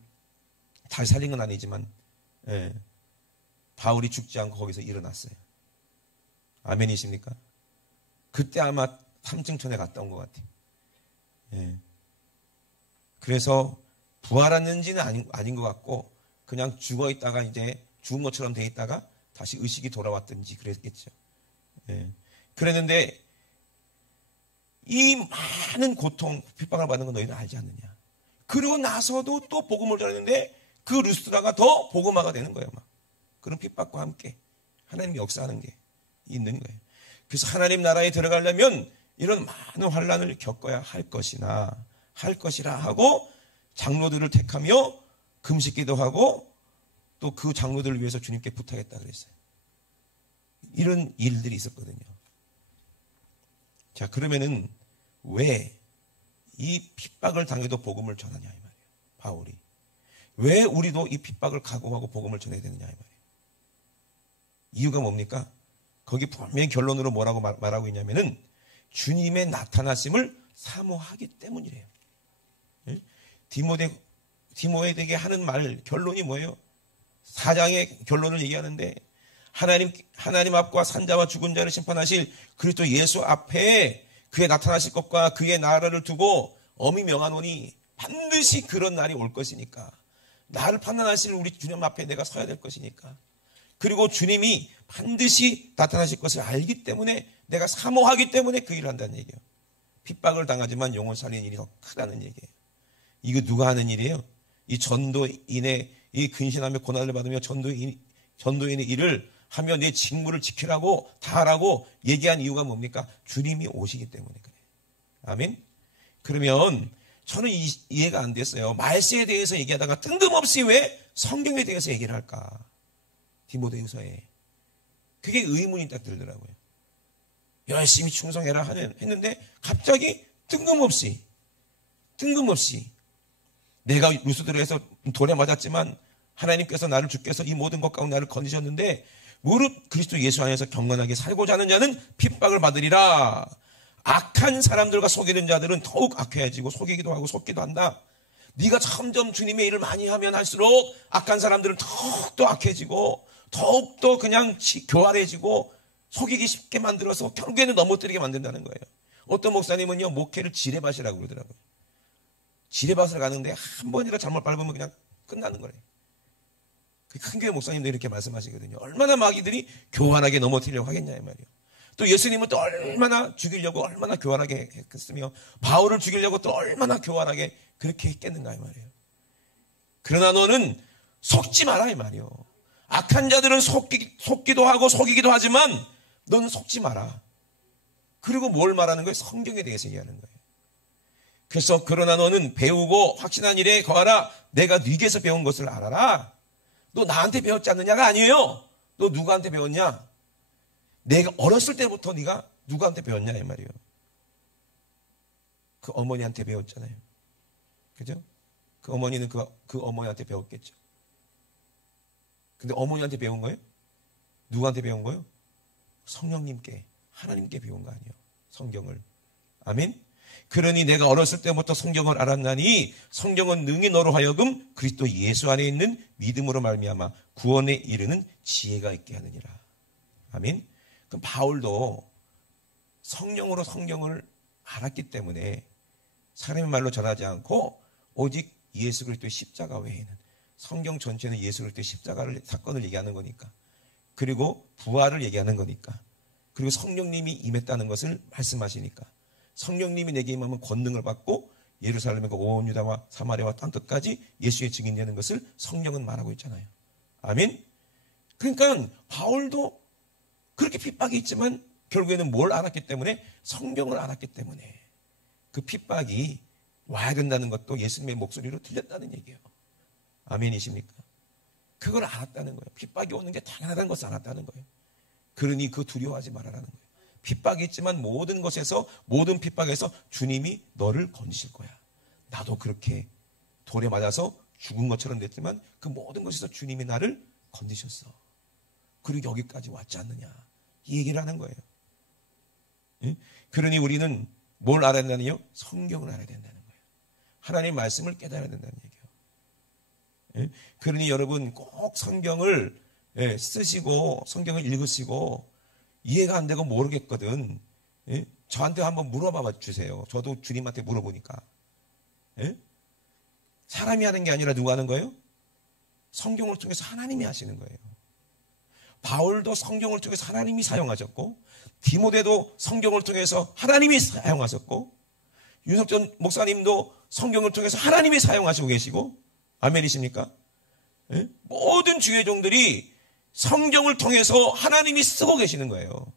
다시 살린 건 아니지만 바울이 죽지 않고 거기서 일어났어요. 아멘이십니까? 그때 아마 삼층천에 갔다 온 것 같아요. 그래서 부활했는지는 아닌 것 같고 그냥 죽어 있다가 이제 죽은 것처럼 돼 있다가 다시 의식이 돌아왔든지 그랬겠죠. 그랬는데 이 많은 고통, 핍박을 받는 건 너희는 알지 않느냐. 그러고 나서도 또 복음을 전했는데 그 루스드라가 더 복음화가 되는 거예요. 막. 그런 핍박과 함께 하나님이 역사하는 게 있는 거예요. 그래서 하나님 나라에 들어가려면 이런 많은 환난을 겪어야 할 것이라 하고 장로들을 택하며 금식기도 하고 또 그 장로들을 위해서 주님께 부탁했다 그랬어요. 이런 일들이 있었거든요. 자, 그러면은 왜 이 핍박을 당해도 복음을 전하냐 이 말이에요. 바울이. 왜 우리도 이 핍박을 각오하고 복음을 전해야 되느냐 이 말이에요. 이유가 뭡니까? 거기 분명히 결론으로 뭐라고 말하고 있냐면은 주님의 나타나심을 사모하기 때문이래요. 예? 디모데에게 하는 말 결론이 뭐예요? 4장의 결론을 얘기하는데 하나님 앞과 산자와 죽은 자를 심판하실 그리스도 예수 앞에 그의 나타나실 것과 그의 나라를 두고 엄히 명하노니 반드시 그런 날이 올 것이니까 나를 판단하실 우리 주님 앞에 내가 서야 될 것이니까 그리고 주님이 반드시 나타나실 것을 알기 때문에 내가 사모하기 때문에 그 일을 한다는 얘기예요. 핍박을 당하지만 영혼 살리는 일이 더 크다는 얘기예요. 이거 누가 하는 일이에요? 이 전도인의 이 근신하며 고난을 받으며 전도인의 일을 하며 내 직무를 지키라고 다 하라고 얘기한 이유가 뭡니까? 주님이 오시기 때문에 그래요. 아멘? 그러면 저는 이해가 안 됐어요. 말세에 대해서 얘기하다가 뜬금없이 왜 성경에 대해서 얘기를 할까? 디모데후서에. 그게 의문이 딱 들더라고요. 열심히 충성해라 했는데 갑자기 뜬금없이 내가 루스드라에서 돌에 맞았지만 하나님께서 나를 주께서 이 모든 것 가운데 나를 건지셨는데 무릇 그리스도 예수 안에서 경건하게 살고자 하는 자는 핍박을 받으리라. 악한 사람들과 속이는 자들은 더욱 악해지고 속이기도 하고 속기도 한다. 네가 점점 주님의 일을 많이 하면 할수록 악한 사람들은 더욱더 악해지고 더욱더 그냥 교활해지고 속이기 쉽게 만들어서 결국에는 넘어뜨리게 만든다는 거예요. 어떤 목사님은요 목회를 지뢰밭이라고 그러더라고요. 지뢰밭을 가는데 한 번이라도 잘못 밟으면 그냥 끝나는 거예요. 큰 교회 목사님도 이렇게 말씀하시거든요. 얼마나 마귀들이 교활하게 넘어뜨리려고 하겠냐 이 말이에요. 또 예수님은 또 얼마나 죽이려고 얼마나 교활하게 했으며 바울을 죽이려고 또 얼마나 교활하게 그렇게 했겠는가 이 말이에요. 그러나 너는 속지 마라 이 말이에요. 악한 자들은 속기도 하고 속이기도 하지만 너는 속지 마라. 그리고 뭘 말하는 거예요? 성경에 대해서 얘기하는 거예요. 그래서 그러나 너는 배우고 확신한 일에 거하라. 내가 네게서 배운 것을 알아라. 너 나한테 배웠지 않느냐가 아니에요. 너 누구한테 배웠냐? 내가 어렸을 때부터 네가 누구한테 배웠냐 이 말이에요. 그 어머니한테 배웠잖아요. 그죠? 그 어머니는 그 어머니한테 배웠겠죠. 근데 어머니한테 배운 거예요? 누구한테 배운 거예요? 성령님께, 하나님께 배운 거 아니에요. 성경을. 아멘? 그러니 내가 어렸을 때부터 성경을 알았나니 성경은 능히 너로 하여금 그리스도 예수 안에 있는 믿음으로 말미암아 구원에 이르는 지혜가 있게 하느니라. 아멘? 그럼 바울도 성령으로 성경을 알았기 때문에 사람의 말로 전하지 않고 오직 예수 그리스도의 십자가 외에는 성경 전체는 예수 그리스도의 십자가를 사건을 얘기하는 거니까 그리고 부활을 얘기하는 거니까 그리고 성령님이 임했다는 것을 말씀하시니까 성령님이 내게 임하면 권능을 받고 예루살렘과 온 유다와 사마리아와 땅끝까지 예수의 증인이 되는 것을 성령은 말하고 있잖아요. 아멘? 그러니까 바울도 그렇게 핍박이 있지만 결국에는 뭘 알았기 때문에 성경을 알았기 때문에 그 핍박이 와야 된다는 것도 예수님의 목소리로 들렸다는 얘기예요. 아멘이십니까? 그걸 알았다는 거예요. 핍박이 오는 게 당연하다는 것을 알았다는 거예요. 그러니 그 두려워하지 말아라는 거예요. 핍박이 있지만 모든 것에서 모든 핍박에서 주님이 너를 건지실 거야. 나도 그렇게 돌에 맞아서 죽은 것처럼 됐지만 그 모든 것에서 주님이 나를 건지셨어. 그리고 여기까지 왔지 않느냐. 이 얘기를 하는 거예요. 예? 그러니 우리는 뭘 알아야 된다니요? 성경을 알아야 된다는 거예요. 하나님의 말씀을 깨달아야 된다는 얘기예요. 예? 그러니 여러분 꼭 성경을 쓰시고 성경을 읽으시고 이해가 안 되고 모르겠거든. 예? 저한테 한번 물어봐 주세요. 저도 주님한테 물어보니까. 예? 사람이 하는 게 아니라 누가 하는 거예요? 성경을 통해서 하나님이 하시는 거예요. 바울도 성경을 통해서 하나님이 사용하셨고 디모데도 성경을 통해서 하나님이 사용하셨고 윤석전 목사님도 성경을 통해서 하나님이 사용하시고 계시고 아멘이십니까? 예? 모든 주의 종들이 성경을 통해서 하나님이 쓰고 계시는 거예요.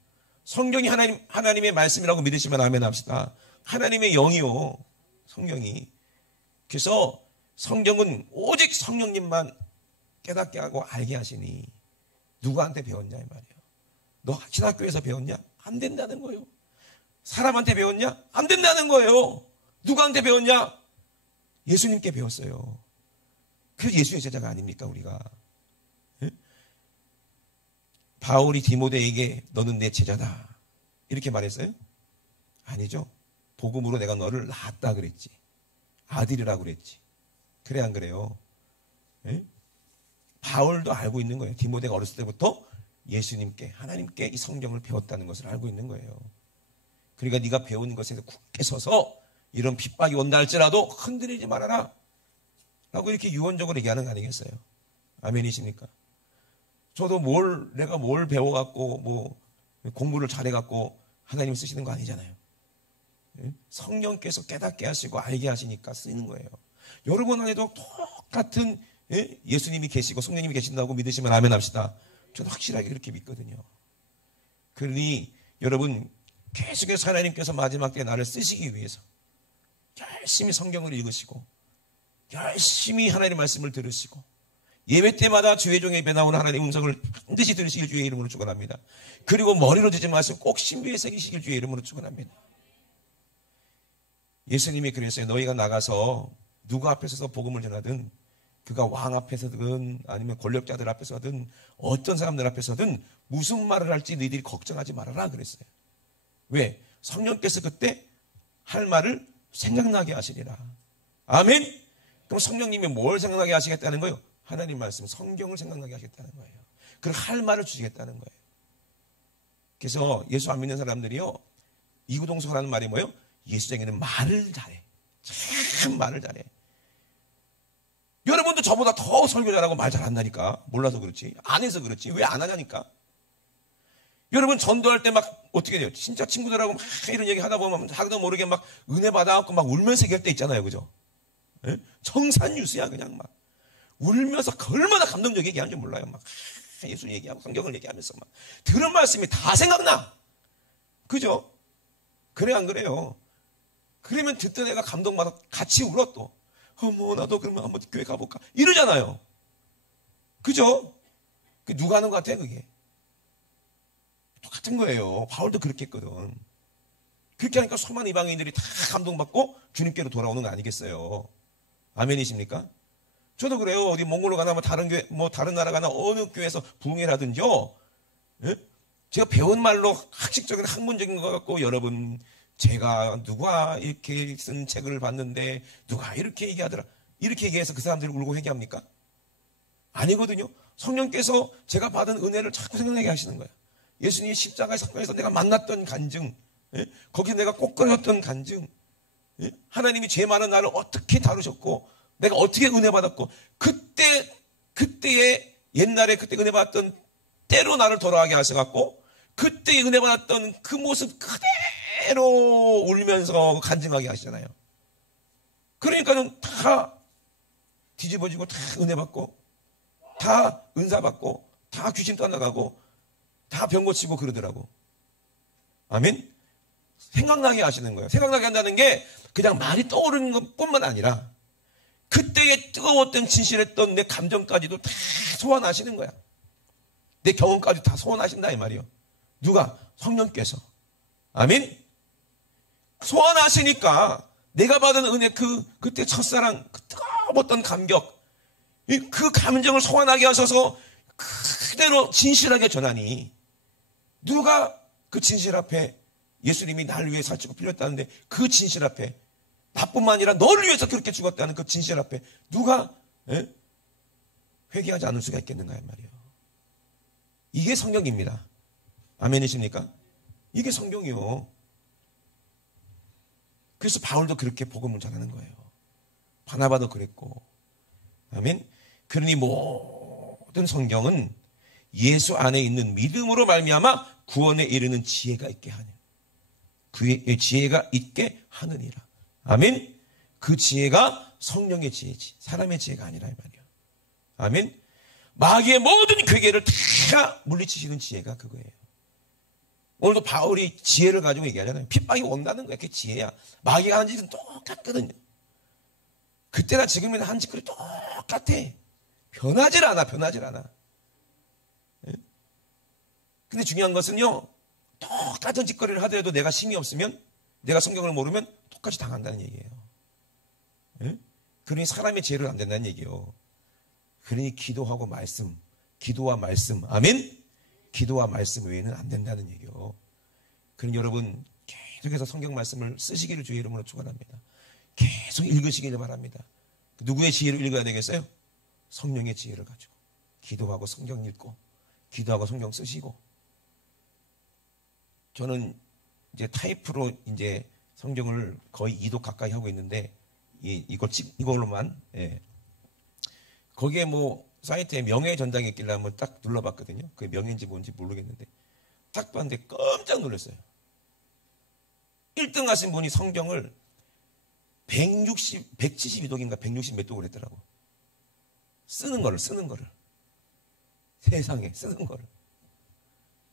성경이 하나님의 말씀이라고 믿으시면 아멘 합시다. 하나님의 영이요. 성경이. 그래서 성경은 오직 성령님만 깨닫게 하고 알게 하시니 누구한테 배웠냐 이 말이에요. 너 신학교에서 배웠냐? 안 된다는 거예요. 사람한테 배웠냐? 안 된다는 거예요. 누구한테 배웠냐? 예수님께 배웠어요. 그래서 예수의 제자가 아닙니까 우리가. 바울이 디모데에게 너는 내 제자다 이렇게 말했어요? 아니죠. 복음으로 내가 너를 낳았다 그랬지. 아들이라고 그랬지. 그래 안 그래요? 예? 바울도 알고 있는 거예요. 디모데가 어렸을 때부터 예수님께 하나님께 이 성경을 배웠다는 것을 알고 있는 거예요. 그러니까 네가 배운 것에서 굳게 서서 이런 핍박이 온다 할지라도 흔들리지 말아라 라고 이렇게 유언적으로 얘기하는 거 아니겠어요? 아멘이십니까? 저도 내가 뭘 배워갖고 뭐 공부를 잘해갖고 하나님 쓰시는 거 아니잖아요. 성령께서 깨닫게 하시고 알게 하시니까 쓰이는 거예요. 여러분 안에도 똑같은 예수님이 계시고 성령님이 계신다고 믿으시면 아멘 합시다. 저는 확실하게 그렇게 믿거든요. 그러니 여러분 계속해서 하나님께서 마지막 때에 나를 쓰시기 위해서 열심히 성경을 읽으시고 열심히 하나님의 말씀을 들으시고 예배 때마다 주의 종의 입에 나오는 하나님의 음성을 반드시 들으시길 주의 이름으로 축원합니다. 그리고 머리로 지지 마시고 꼭 신비에 새기시길 주의 이름으로 축원합니다. 예수님이 그랬어요. 너희가 나가서 누구 앞에 서서 복음을 전하든 그가 왕 앞에서든 아니면 권력자들 앞에서든 어떤 사람들 앞에서든 무슨 말을 할지 너희들이 걱정하지 말아라 그랬어요. 왜? 성령께서 그때 할 말을 생각나게 하시리라. 아멘? 그럼 성령님이 뭘 생각나게 하시겠다는 거예요? 하나님 말씀, 성경을 생각나게 하시겠다는 거예요. 그걸 할 말을 주시겠다는 거예요. 그래서 예수 안 믿는 사람들이요, 이구동성 하는 말이 뭐예요? 예수쟁이는 말을 잘해. 참 말을 잘해. 여러분도 저보다 더 설교 잘하고 말 잘한다니까. 몰라서 그렇지. 안 해서 그렇지. 왜 안 하냐니까. 여러분 전도할 때 막 어떻게 돼요? 진짜 친구들하고 막 이런 얘기 하다 보면 자기도 모르게 막 은혜 받아갖고 막 울면서 얘기할 때 있잖아요. 그죠? 예? 청산유수야 그냥 막. 울면서 얼마나 감동적이게 얘기하는지 몰라요. 막 예수 얘기하고 성경을 얘기하면서 막 들은 말씀이 다 생각나. 그죠? 그래 안 그래요? 그러면 듣던 애가 감동받아 같이 울어 또. 어머 나도 그러면 한번 교회 가볼까? 이러잖아요. 그죠? 누가 하는 것 같아요 그게? 똑같은 거예요. 바울도 그렇게 했거든. 그렇게 하니까 수많은 이방인들이 다 감동받고 주님께로 돌아오는 거 아니겠어요? 아멘이십니까? 저도 그래요. 어디 몽골로 가나 뭐 다른 교회, 뭐 다른 나라 가나 어느 교회에서 부흥회라든지요. 예? 제가 배운 말로 학식적인 학문적인 것 같고 여러분 제가 누가 이렇게 쓴 책을 봤는데 누가 이렇게 얘기하더라. 이렇게 얘기해서 그 사람들이 울고 회개합니까? 아니거든요. 성령께서 제가 받은 은혜를 자꾸 생각나게 하시는 거예요. 예수님이 십자가의 사건에서 내가 만났던 간증, 예? 거기서 내가 꼭 끌었던 간증, 예? 하나님이 죄 많은 나를 어떻게 다루셨고 내가 어떻게 은혜 받았고 그때의 옛날에 그때 은혜 받았던 때로 나를 돌아가게 하셔갖고 그때 은혜 받았던 그 모습 그대로 울면서 간증하게 하시잖아요. 그러니까는 다 뒤집어지고 다 은혜 받고 다 은사 받고 다 귀신 떠나가고 다 병 고치고 그러더라고. 아멘? 생각나게 하시는 거예요. 생각나게 한다는 게 그냥 말이 떠오르는 것뿐만 아니라 그때의 뜨거웠던 진실했던 내 감정까지도 다 소환하시는 거야. 내 경험까지 다 소환하신다 이 말이요. 누가? 성령께서. 아멘? 소환하시니까 내가 받은 은혜 그때 첫사랑 그 뜨거웠던 감격 그 감정을 소환하게 하셔서 그대로 진실하게 전하니 누가 그 진실 앞에 예수님이 나를 위해 살찌고 빌렸다는데 그 진실 앞에 나뿐만 아니라 너를 위해서 그렇게 죽었다는 그 진실 앞에 누가 회개하지 않을 수가 있겠는가 말이에요. 이게 성경입니다. 아멘이십니까? 이게 성경이요. 그래서 바울도 그렇게 복음을 전하는 거예요. 바나바도 그랬고. 아멘. 그러니 모든 성경은 예수 안에 있는 믿음으로 말미암아 구원에 이르는 지혜가 있게 하니 그의 지혜가 있게 하느니라. 아멘. 그 지혜가 성령의 지혜지 사람의 지혜가 아니라 이 말이야. 아멘. 마귀의 모든 괴계를 다 물리치시는 지혜가 그거예요. 오늘도 바울이 지혜를 가지고 얘기하잖아요. 핍박이 온다는 거야. 그게 지혜야. 마귀가 하는 짓은 똑같거든요. 그때나 지금이나 한 짓거리 똑같아. 변하질 않아. 근데 중요한 것은요, 똑같은 짓거리를 하더라도 내가 힘이 없으면, 내가 성경을 모르면 똑같이 당한다는 얘기예요. 예? 그러니 사람의 지혜를 안 된다는 얘기예요. 그러니 기도하고 말씀, 기도와 말씀, 아멘? 기도와 말씀 외에는 안 된다는 얘기예요. 그러니 여러분 계속해서 성경 말씀을 쓰시기를 주의 이름으로 축원합니다. 계속 읽으시기를 바랍니다. 누구의 지혜를 읽어야 되겠어요? 성령의 지혜를 가지고 기도하고 성경 읽고 기도하고 성경 쓰시고. 저는 이제 타이프로 이제 성경을 거의 2도 가까이 하고 있는데 이걸로만 거기에 뭐 사이트에 명예 전당이 있길래 한번 딱 눌러봤거든요. 그게 명예인지 뭔지 모르겠는데 딱 봤는데 깜짝 놀랐어요. 1등 하신 분이 성경을 172독인가 160 몇 독을 했더라고. 쓰는 거를. 세상에 쓰는 거를.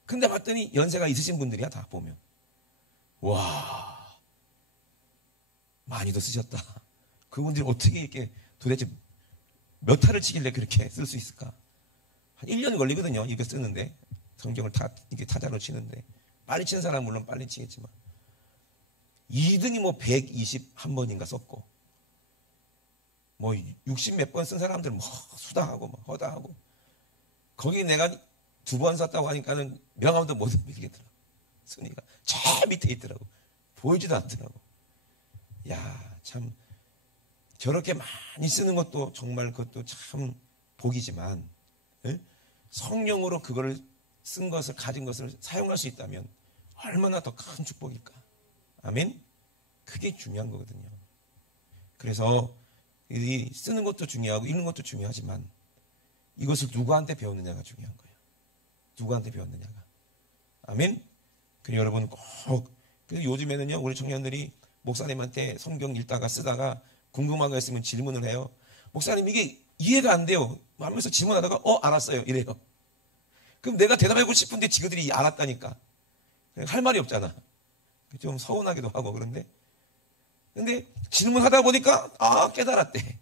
근데 봤더니 연세가 있으신 분들이야, 다 보면. 와, 많이도 쓰셨다. 그분들이 어떻게 이렇게 도대체 몇 타를 치길래 그렇게 쓸 수 있을까? 한 1년 걸리거든요, 이거 쓰는데. 성경을 이렇게 타자로 치는데. 빨리 치는 사람은 물론 빨리 치겠지만. 2등이 뭐 121번인가 썼고, 뭐 60 몇 번 쓴 사람들은 뭐 수다하고 막 허다하고, 거기 내가 2번 썼다고 하니까는 명함도 못 밀겠더라고. 순위가 저 밑에 있더라고. 보이지도 않더라고. 야, 참 저렇게 많이 쓰는 것도 정말 그것도 참 복이지만, 성령으로 그걸 쓴 것을 가진 것을 사용할 수 있다면 얼마나 더 큰 축복일까. 아멘? 그게 중요한 거거든요. 그래서 이 쓰는 것도 중요하고 읽는 것도 중요하지만 이것을 누구한테 배웠느냐가 중요한 거예요. 누구한테 배웠느냐가. 아멘? 그래서 여러분 꼭, 요즘에는요, 우리 청년들이 목사님한테 성경 읽다가 쓰다가 궁금한 거 있으면 질문을 해요. 목사님, 이게 이해가 안 돼요. 하면서 질문하다가, 알았어요. 이래요. 그럼 내가 대답하고 싶은데 지그들이 알았다니까. 할 말이 없잖아. 좀 서운하기도 하고 그런데. 근데 질문하다 보니까, 깨달았대.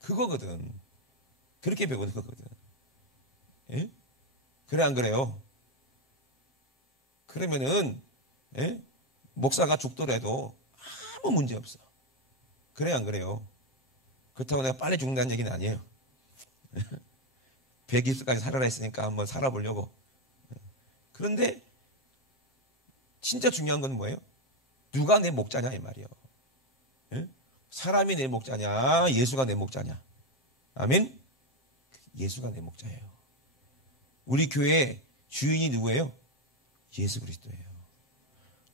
그거거든. 그렇게 배우는 거거든. 예? 그래, 안 그래요? 그러면은, 목사가 죽더라도 아무 문제 없어. 그래, 안 그래요? 그렇다고 내가 빨리 죽는다는 얘기는 아니에요. 120까지 살아라 했으니까 한번 살아보려고. 그런데, 진짜 중요한 건 뭐예요? 누가 내 목자냐, 이 말이에요. 사람이 내 목자냐, 예수가 내 목자냐. 아멘? 예수가 내 목자예요. 우리 교회 주인이 누구예요? 예수 그리스도예요.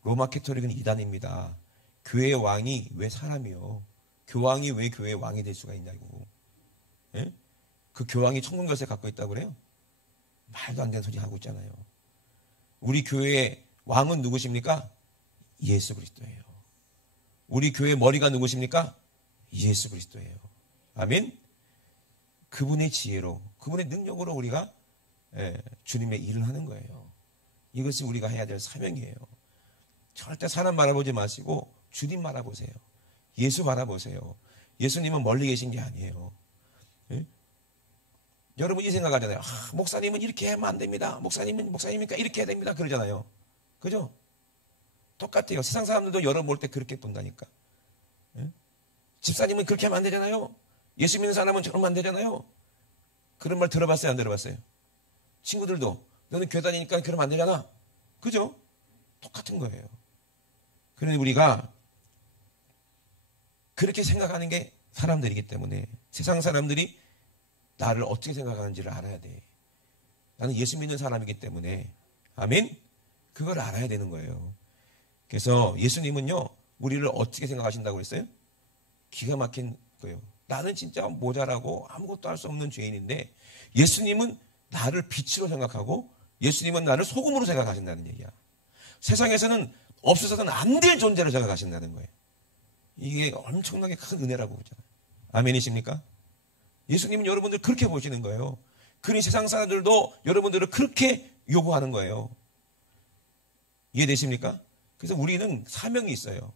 로마 캐토릭은 이단입니다. 교회의 왕이 왜 사람이요? 교황이 왜 교회의 왕이 될 수가 있냐고. 그 교황이 천국 열쇠 갖고 있다고 그래요? 말도 안 되는 소리 하고 있잖아요. 우리 교회의 왕은 누구십니까? 예수 그리스도예요. 우리 교회의 머리가 누구십니까? 예수 그리스도예요. 아멘? 그분의 지혜로, 그분의 능력으로 우리가 주님의 일을 하는 거예요. 이것이 우리가 해야 될 사명이에요. 절대 사람 바라보지 마시고 주님 바라보세요. 예수 바라보세요. 예수님은 멀리 계신 게 아니에요. 여러분 이 생각하잖아요. 목사님은 이렇게 하면 안 됩니다. 목사님이니까 이렇게 해야 됩니다. 그러잖아요. 그죠? 똑같아요. 세상 사람들도 여러분 볼 때 그렇게 본다니까. 집사님은 그렇게 하면 안 되잖아요. 예수 믿는 사람은 저러면 안 되잖아요. 그런 말 들어봤어요? 안 들어봤어요? 친구들도 너는 교회 다니니까 그러면 안 되잖아. 그죠? 똑같은 거예요. 그런데 우리가 그렇게 생각하는 게 사람들이기 때문에 세상 사람들이 나를 어떻게 생각하는지를 알아야 돼. 나는 예수 믿는 사람이기 때문에. 아멘? 그걸 알아야 되는 거예요. 그래서 예수님은요, 우리를 어떻게 생각하신다고 했어요? 기가 막힌 거예요. 나는 진짜 모자라고 아무것도 할 수 없는 죄인인데 예수님은 나를 빛으로 생각하고 예수님은 나를 소금으로 생각하신다는 얘기야. 세상에서는 없어서는 안 될 존재로 생각하신다는 거예요. 이게 엄청나게 큰 은혜라고 보잖아요. 아멘이십니까? 예수님은 여러분들 그렇게 보시는 거예요. 그러니 세상 사람들도 여러분들을 그렇게 요구하는 거예요. 이해되십니까? 그래서 우리는 사명이 있어요.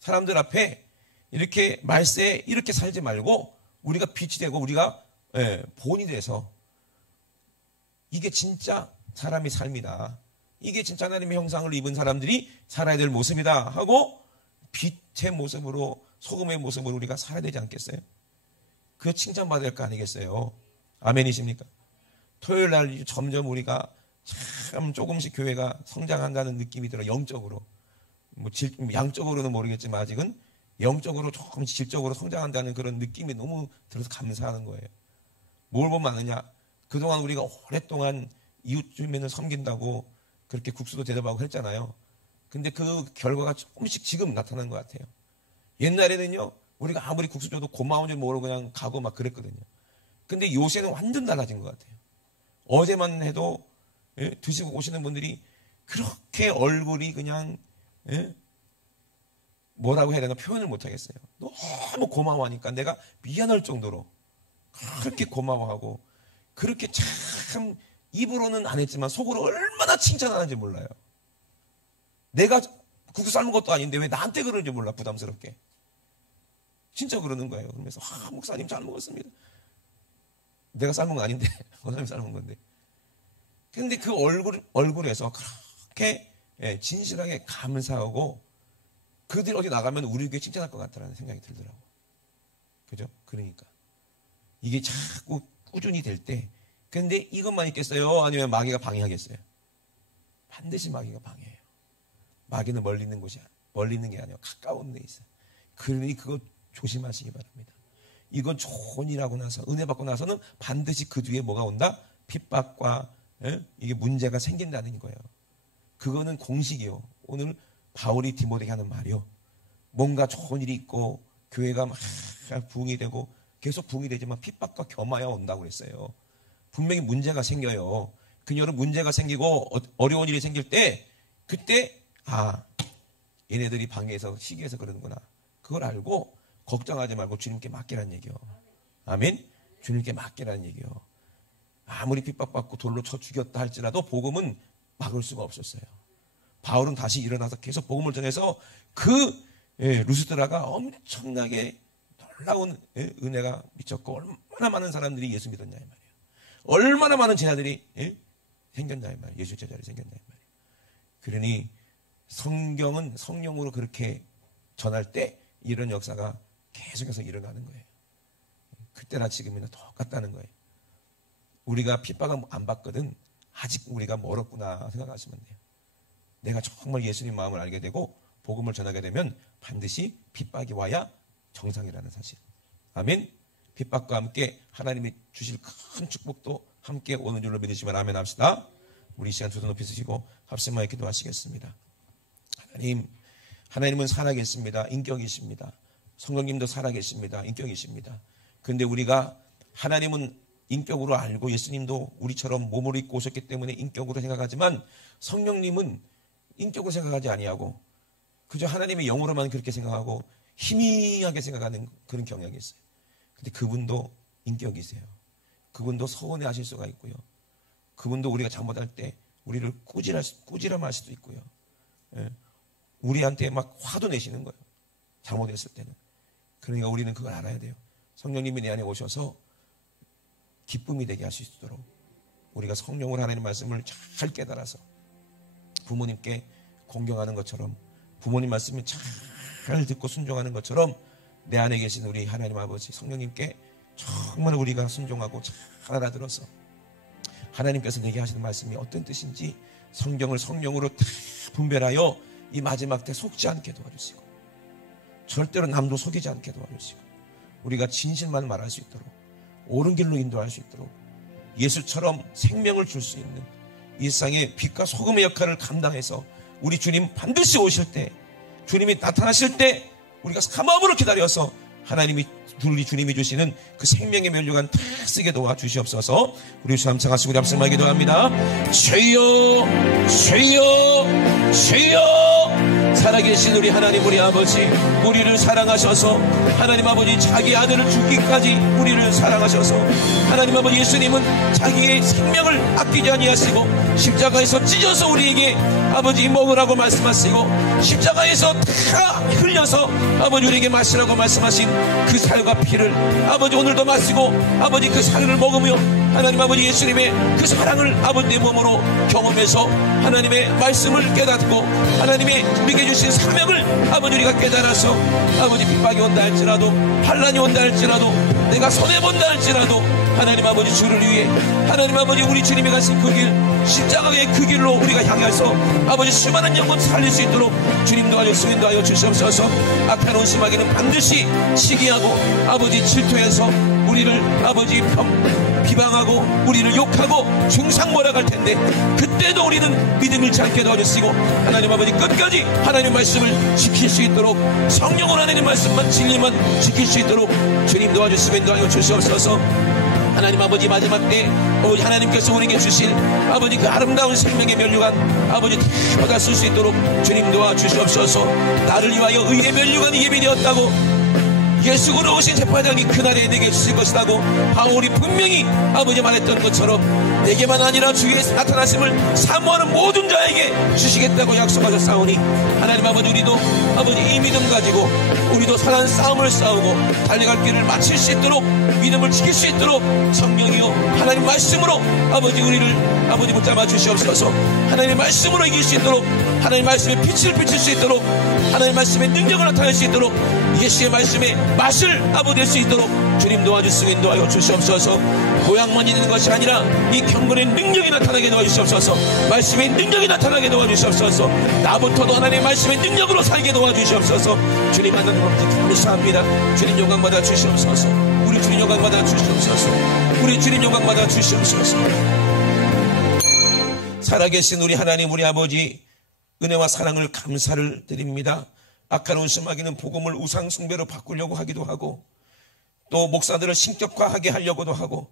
사람들 앞에 이렇게 말세에 이렇게 살지 말고 우리가 빛이 되고 우리가 본이 돼서 이게 진짜 사람의 삶이다. 이게 진짜 하나님의 형상을 입은 사람들이 살아야 될 모습이다 하고 빛의 모습으로 소금의 모습으로 우리가 살아야 되지 않겠어요? 그 칭찬받을 거 아니겠어요? 아멘이십니까? 토요일 날 점점 우리가 참 조금씩 교회가 성장한다는 느낌이 들어 영적으로. 양적으로는 모르겠지만 아직은 영적으로 조금 질적으로 성장한다는 그런 느낌이 너무 들어서 감사하는 거예요. 뭘 보면 아느냐? 그동안 우리가 오랫동안 이웃 주민을 섬긴다고 그렇게 국수도 대접하고 했잖아요. 근데 그 결과가 조금씩 지금 나타난 것 같아요. 옛날에는요, 우리가 아무리 국수 줘도 고마운 줄 모르고 그냥 가고 막 그랬거든요. 근데 요새는 완전 달라진 것 같아요. 어제만 해도 드시고 오시는 분들이 그렇게 얼굴이 그냥 뭐라고 해야 되나 표현을 못 하겠어요. 너무 고마워하니까 내가 미안할 정도로 그렇게 고마워하고 그렇게 참 입으로는 안 했지만 속으로 얼마나 칭찬하는지 몰라요. 내가 국수 삶은 것도 아닌데 왜 나한테 그러는지 몰라, 부담스럽게. 진짜 그러는 거예요. 그러면서 목사님 잘 먹었습니다. 내가 삶은 거 아닌데 목사님 삶은 건데. 근데 그 얼굴에서 그렇게 진실하게 감사하고 그들 어디 나가면 우리 교회 칭찬할 것 같다는 생각이 들더라고. 그죠? 그러니까 이게 자꾸 꾸준히 될 때, 근데 이것만 있겠어요? 아니면 마귀가 방해하겠어요? 반드시 마귀가 방해해요. 마귀는 멀리 있는 게 아니라 가까운 데 있어요. 그러니 그거 조심하시기 바랍니다. 이건 좋은 일하고 나서, 은혜 받고 나서는 반드시 그 뒤에 뭐가 온다? 핍박과 이게 문제가 생긴다는 거예요. 그거는 공식이요. 오늘 바울이 디모데에게 하는 말이요. 뭔가 좋은 일이 있고 교회가 막 부흥이 되고 계속 부흥이 되지만 핍박과 겸하여 온다고 그랬어요. 분명히 문제가 생겨요. 그녀는 문제가 생기고 어려운 일이 생길 때 그때 얘네들이 방해해서 시기해서 그러는구나. 그걸 알고 걱정하지 말고 주님께 맡기라는 얘기요. 아멘? 주님께 맡기라는 얘기요. 아무리 핍박받고 돌로 쳐 죽였다 할지라도 복음은 막을 수가 없었어요. 바울은 다시 일어나서 계속 복음을 전해서 루스드라가 엄청나게 놀라운 은혜가 미쳤고 얼마나 많은 사람들이 예수 믿었냐 이 말이에요. 얼마나 많은 제자들이 생겼냐 이 말이에요. 예수 제자들이 생겼냐 이 말이에요. 그러니 성경은 성령으로 그렇게 전할 때 이런 역사가 계속해서 일어나는 거예요. 그때나 지금이나 똑같다는 거예요. 우리가 핍박을 안 받거든 아직 우리가 멀었구나 생각하시면 돼요. 내가 정말 예수님 마음을 알게 되고 복음을 전하게 되면 반드시 핍박이 와야 정상이라는 사실. 아멘. 핍박과 함께 하나님이 주실 큰 축복도 함께 오는 줄로 믿으시면 아멘 합시다. 우리 이 시간 두 손 높이 쓰시고 합심하여 기도하시겠습니다. 하나님은 살아계십니다. 인격이십니다. 성령님도 살아계십니다. 인격이십니다. 그런데 우리가 하나님은 인격으로 알고 예수님도 우리처럼 몸을 입고 오셨기 때문에 인격으로 생각하지만 성령님은 인격으로 생각하지 아니하고 그저 하나님의 영으로만 그렇게 생각하고 희미하게 생각하는 그런 경향이 있어요. 근데 그분도 인격이세요. 그분도 서운해하실 수가 있고요. 그분도 우리가 잘못할 때 우리를 꾸지람할 수도 있고요. 우리한테 막 화도 내시는 거예요. 잘못했을 때는. 그러니까 우리는 그걸 알아야 돼요. 성령님이 내 안에 오셔서 기쁨이 되게 하실 수 있도록 우리가 성령으로 하나님 말씀을 잘 깨달아서 부모님께 공경하는 것처럼 부모님 말씀을 잘 듣고 순종하는 것처럼 내 안에 계신 우리 하나님 아버지 성령님께 정말 우리가 순종하고 잘 알아들어서 하나님께서 내게 하시는 말씀이 어떤 뜻인지 성경을 성령으로 다 분별하여 이 마지막 때 속지 않게 도와주시고 절대로 남도 속이지 않게 도와주시고 우리가 진실만 말할 수 있도록 옳은 길로 인도할 수 있도록 예수처럼 생명을 줄 수 있는 일상의 빛과 소금의 역할을 감당해서 우리 주님 반드시 오실 때 주님이 나타나실 때 우리가 사마음으로 기다려서 하나님이 주님이 주시는 그 생명의 면류관 다 쓰게 도와주시옵소서. 우리 주 함창하시고 우리 앞서만 기도합니다. 주여 주여 주여 살아계신 우리 하나님 우리 아버지 우리를 사랑하셔서 하나님 아버지 자기 아들을 주기까지 우리를 사랑하셔서 하나님 아버지 예수님은 자기의 생명을 아끼지 아니하시고 십자가에서 찢어서 우리에게 아버지 먹으라고 말씀하시고 십자가에서 다 흘려서 아버지 우리에게 마시라고 말씀하신 그 살과 피를 아버지 오늘도 마시고 아버지 그 살을 먹으며 하나님 아버지 예수님의 그 사랑을 아버지 내 몸으로 경험해서 하나님의 말씀을 깨닫고 하나님의 우리에게 주신 사명을 아버지 우리가 깨달아서 아버지 핍박이 온다 할지라도 환난이 온다 할지라도 내가 손해본다 할지라도 하나님 아버지 주를 위해 하나님 아버지 우리 주님이 가신 그 길, 십자가의 그 길로 우리가 향해서 아버지 수많은 영혼 살릴 수 있도록 주님 도와주시옵소서. 인도하여 주시옵소서. 악한 온수마귀는 반드시 시기하고 아버지 질투해서 우리를 아버지 비방하고 우리를 욕하고 중상모략할 텐데, 그때도 우리는 믿음 잃지 않게 도와주시고 하나님 아버지 끝까지 하나님 말씀을 지킬 수 있도록, 성령으로 하나님 말씀만 진리만 지킬 수 있도록 주님 도와주시고 인도하여 주시옵소서. 하나님 아버지 마지막 때 아버지 하나님께서 우리에게 주실 아버지 그 아름다운 생명의 면류관 아버지 다 받아 쓸 수 있도록 주님 도와주시옵소서. 나를 위하여 의의 면류관이 예비되었다고 예수 그리스도 오신 재판장이 그날에 내게 주실 것이라고 바울이 분명히 아버지 말했던 것처럼 내게만 아니라 주의 나타나심을 사모하는 모든 자에게 주시겠다고 약속하셨사오니 하나님 아버지 우리도 아버지 이 믿음 가지고 우리도 선한 싸움을 싸우고 달려갈 길을 마칠 수 있도록 믿음을 지킬 수 있도록 성령이요 하나님 말씀으로 아버지 우리를 아버지 붙잡아 주시옵소서. 하나님 말씀으로 이길 수 있도록, 하나님 말씀의 빛을 비칠 수 있도록, 하나님 말씀의 능력을 나타낼 수 있도록, 예수의 말씀의 맛을 아버지 될 수 있도록 주님 도와주시고 인도하여 주시옵소서. 모양만 있는 것이 아니라 이 경건의 능력이 나타나게 도와주시옵소서. 말씀의 능력이 나타나게 도와주시옵소서. 나부터도 하나님의 말씀의 능력으로 살게 도와주시옵소서. 주님 하나님 아버지 감사합니다. 주님 영광받아 주시옵소서. 우리 주님 영광받아 주시옵소서. 우리 주님 영광받아 주시옵소서. 살아계신 우리 하나님 우리 아버지 은혜와 사랑을 감사를 드립니다. 악한 온수마귀는 복음을 우상 숭배로 바꾸려고 하기도 하고 또 목사들을 신격화하게 하려고도 하고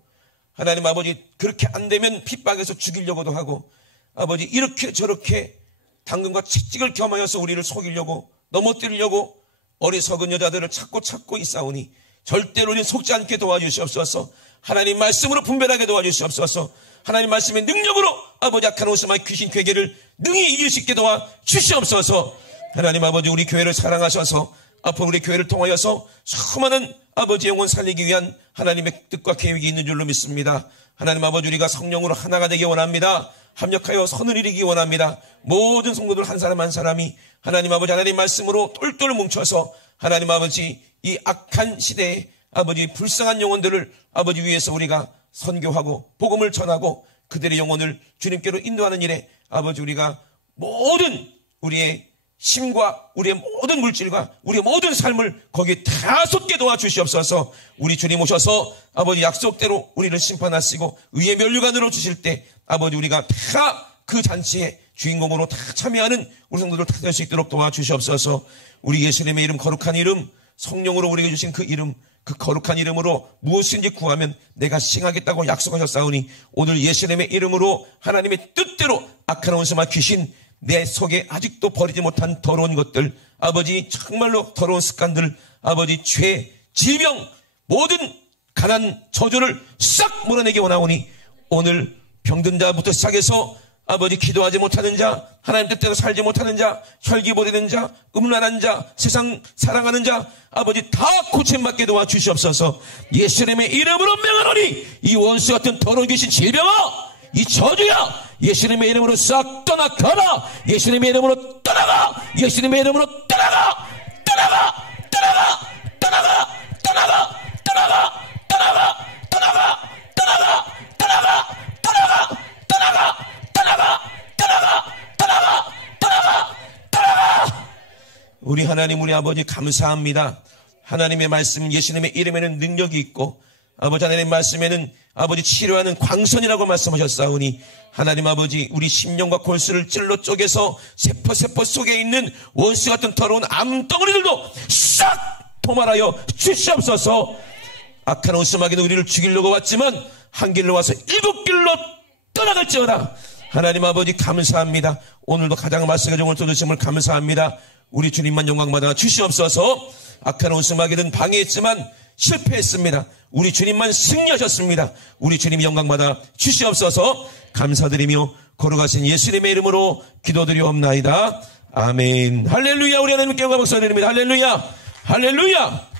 하나님 아버지 그렇게 안 되면 핍박해서 죽이려고도 하고 아버지 이렇게 저렇게 당근과 채찍을 겸하여서 우리를 속이려고 넘어뜨리려고 어리석은 여자들을 찾고 있사오니 절대로 우리는 속지 않게 도와주시옵소서. 하나님 말씀으로 분별하게 도와주시옵소서. 하나님 말씀의 능력으로 아버지 악한 온수마귀 귀신 괴계를 능히 이길 수 있게 도와주시옵소서. 하나님 아버지 우리 교회를 사랑하셔서 앞으로 우리 교회를 통하여서 수많은 아버지 영혼 살리기 위한 하나님의 뜻과 계획이 있는 줄로 믿습니다. 하나님 아버지 우리가 성령으로 하나가 되기 원합니다. 합력하여 선을 이루기 원합니다. 모든 성도들 한 사람 한 사람이 하나님 아버지 하나님 말씀으로 똘똘 뭉쳐서 하나님 아버지 이 악한 시대에 아버지 불쌍한 영혼들을 아버지 위해서 우리가 선교하고 복음을 전하고 그들의 영혼을 주님께로 인도하는 일에 아버지 우리가 모든 우리의 힘과 우리의 모든 물질과 우리의 모든 삶을 거기에 다 쏟게 도와주시옵소서. 우리 주님 오셔서 아버지 약속대로 우리를 심판하시고 의의 면류관으로 주실 때 아버지 우리가 다 그 잔치에 주인공으로 다 참여하는 우리 성도들 다 될 수 있도록 도와주시옵소서. 우리 예수님의 이름 거룩한 이름 성령으로 우리에게 주신 그 이름 그 거룩한 이름으로 무엇인지 구하면 내가 시행하겠다고 약속하셨사오니 오늘 예수님의 이름으로 하나님의 뜻대로 악한 원수마 귀신 내 속에 아직도 버리지 못한 더러운 것들 아버지 정말로 더러운 습관들 아버지 죄 질병 모든 가난 저주를 싹 몰아내기 원하오니 오늘 병든 자부터 시작해서 아버지 기도하지 못하는 자 하나님 뜻대로 살지 못하는 자 혈기 부리는 자 음란한 자 세상 사랑하는 자 아버지 다 고침받게 도와주시옵소서. 예수님의 이름으로 명하노니 이 원수 같은 더러운 귀신 질병아 이 저주야 예수님의 이름으로 싹 떠나가라. 예수님의 이름으로 떠나가. 예수님의 이름으로 떠나가. 떠나가. 떠나가. 떠나가. 떠나가. 떠나가. 떠나가. 떠나가. 떠나가. 떠나가. 떠나가. 떠나가. 떠나가. 떠나가. 떠나가. 떠나가. 떠나가. 우리 하나님 우리 아버지 감사합니다. 하나님의 말씀 예수님의 이름에는 능력이 있고 아버지 하나님의 말씀에는 아버지 치료하는 광선이라고 말씀하셨사오니 하나님 아버지 우리 심령과 골수를 찔러 쪼개서 세포 속에 있는 원수 같은 더러운 암덩어리들도 싹 도말하여 주시옵소서. 악한 원수마귀는 우리를 죽이려고 왔지만 한 길로 와서 7길로 떠나갈지어다. 하나님 아버지 감사합니다. 오늘도 가장 말씀의 종을 쏟으심을 감사합니다. 우리 주님만 영광받아 주시옵소서. 악한 원수마귀는 방해했지만 실패했습니다. 우리 주님만 승리하셨습니다. 우리 주님 영광받아 주시옵소서. 감사드리며 걸어가신 예수님의 이름으로 기도드리옵나이다. 아멘. 할렐루야. 우리 하나님께 영광 박수드립니다. 할렐루야. 할렐루야.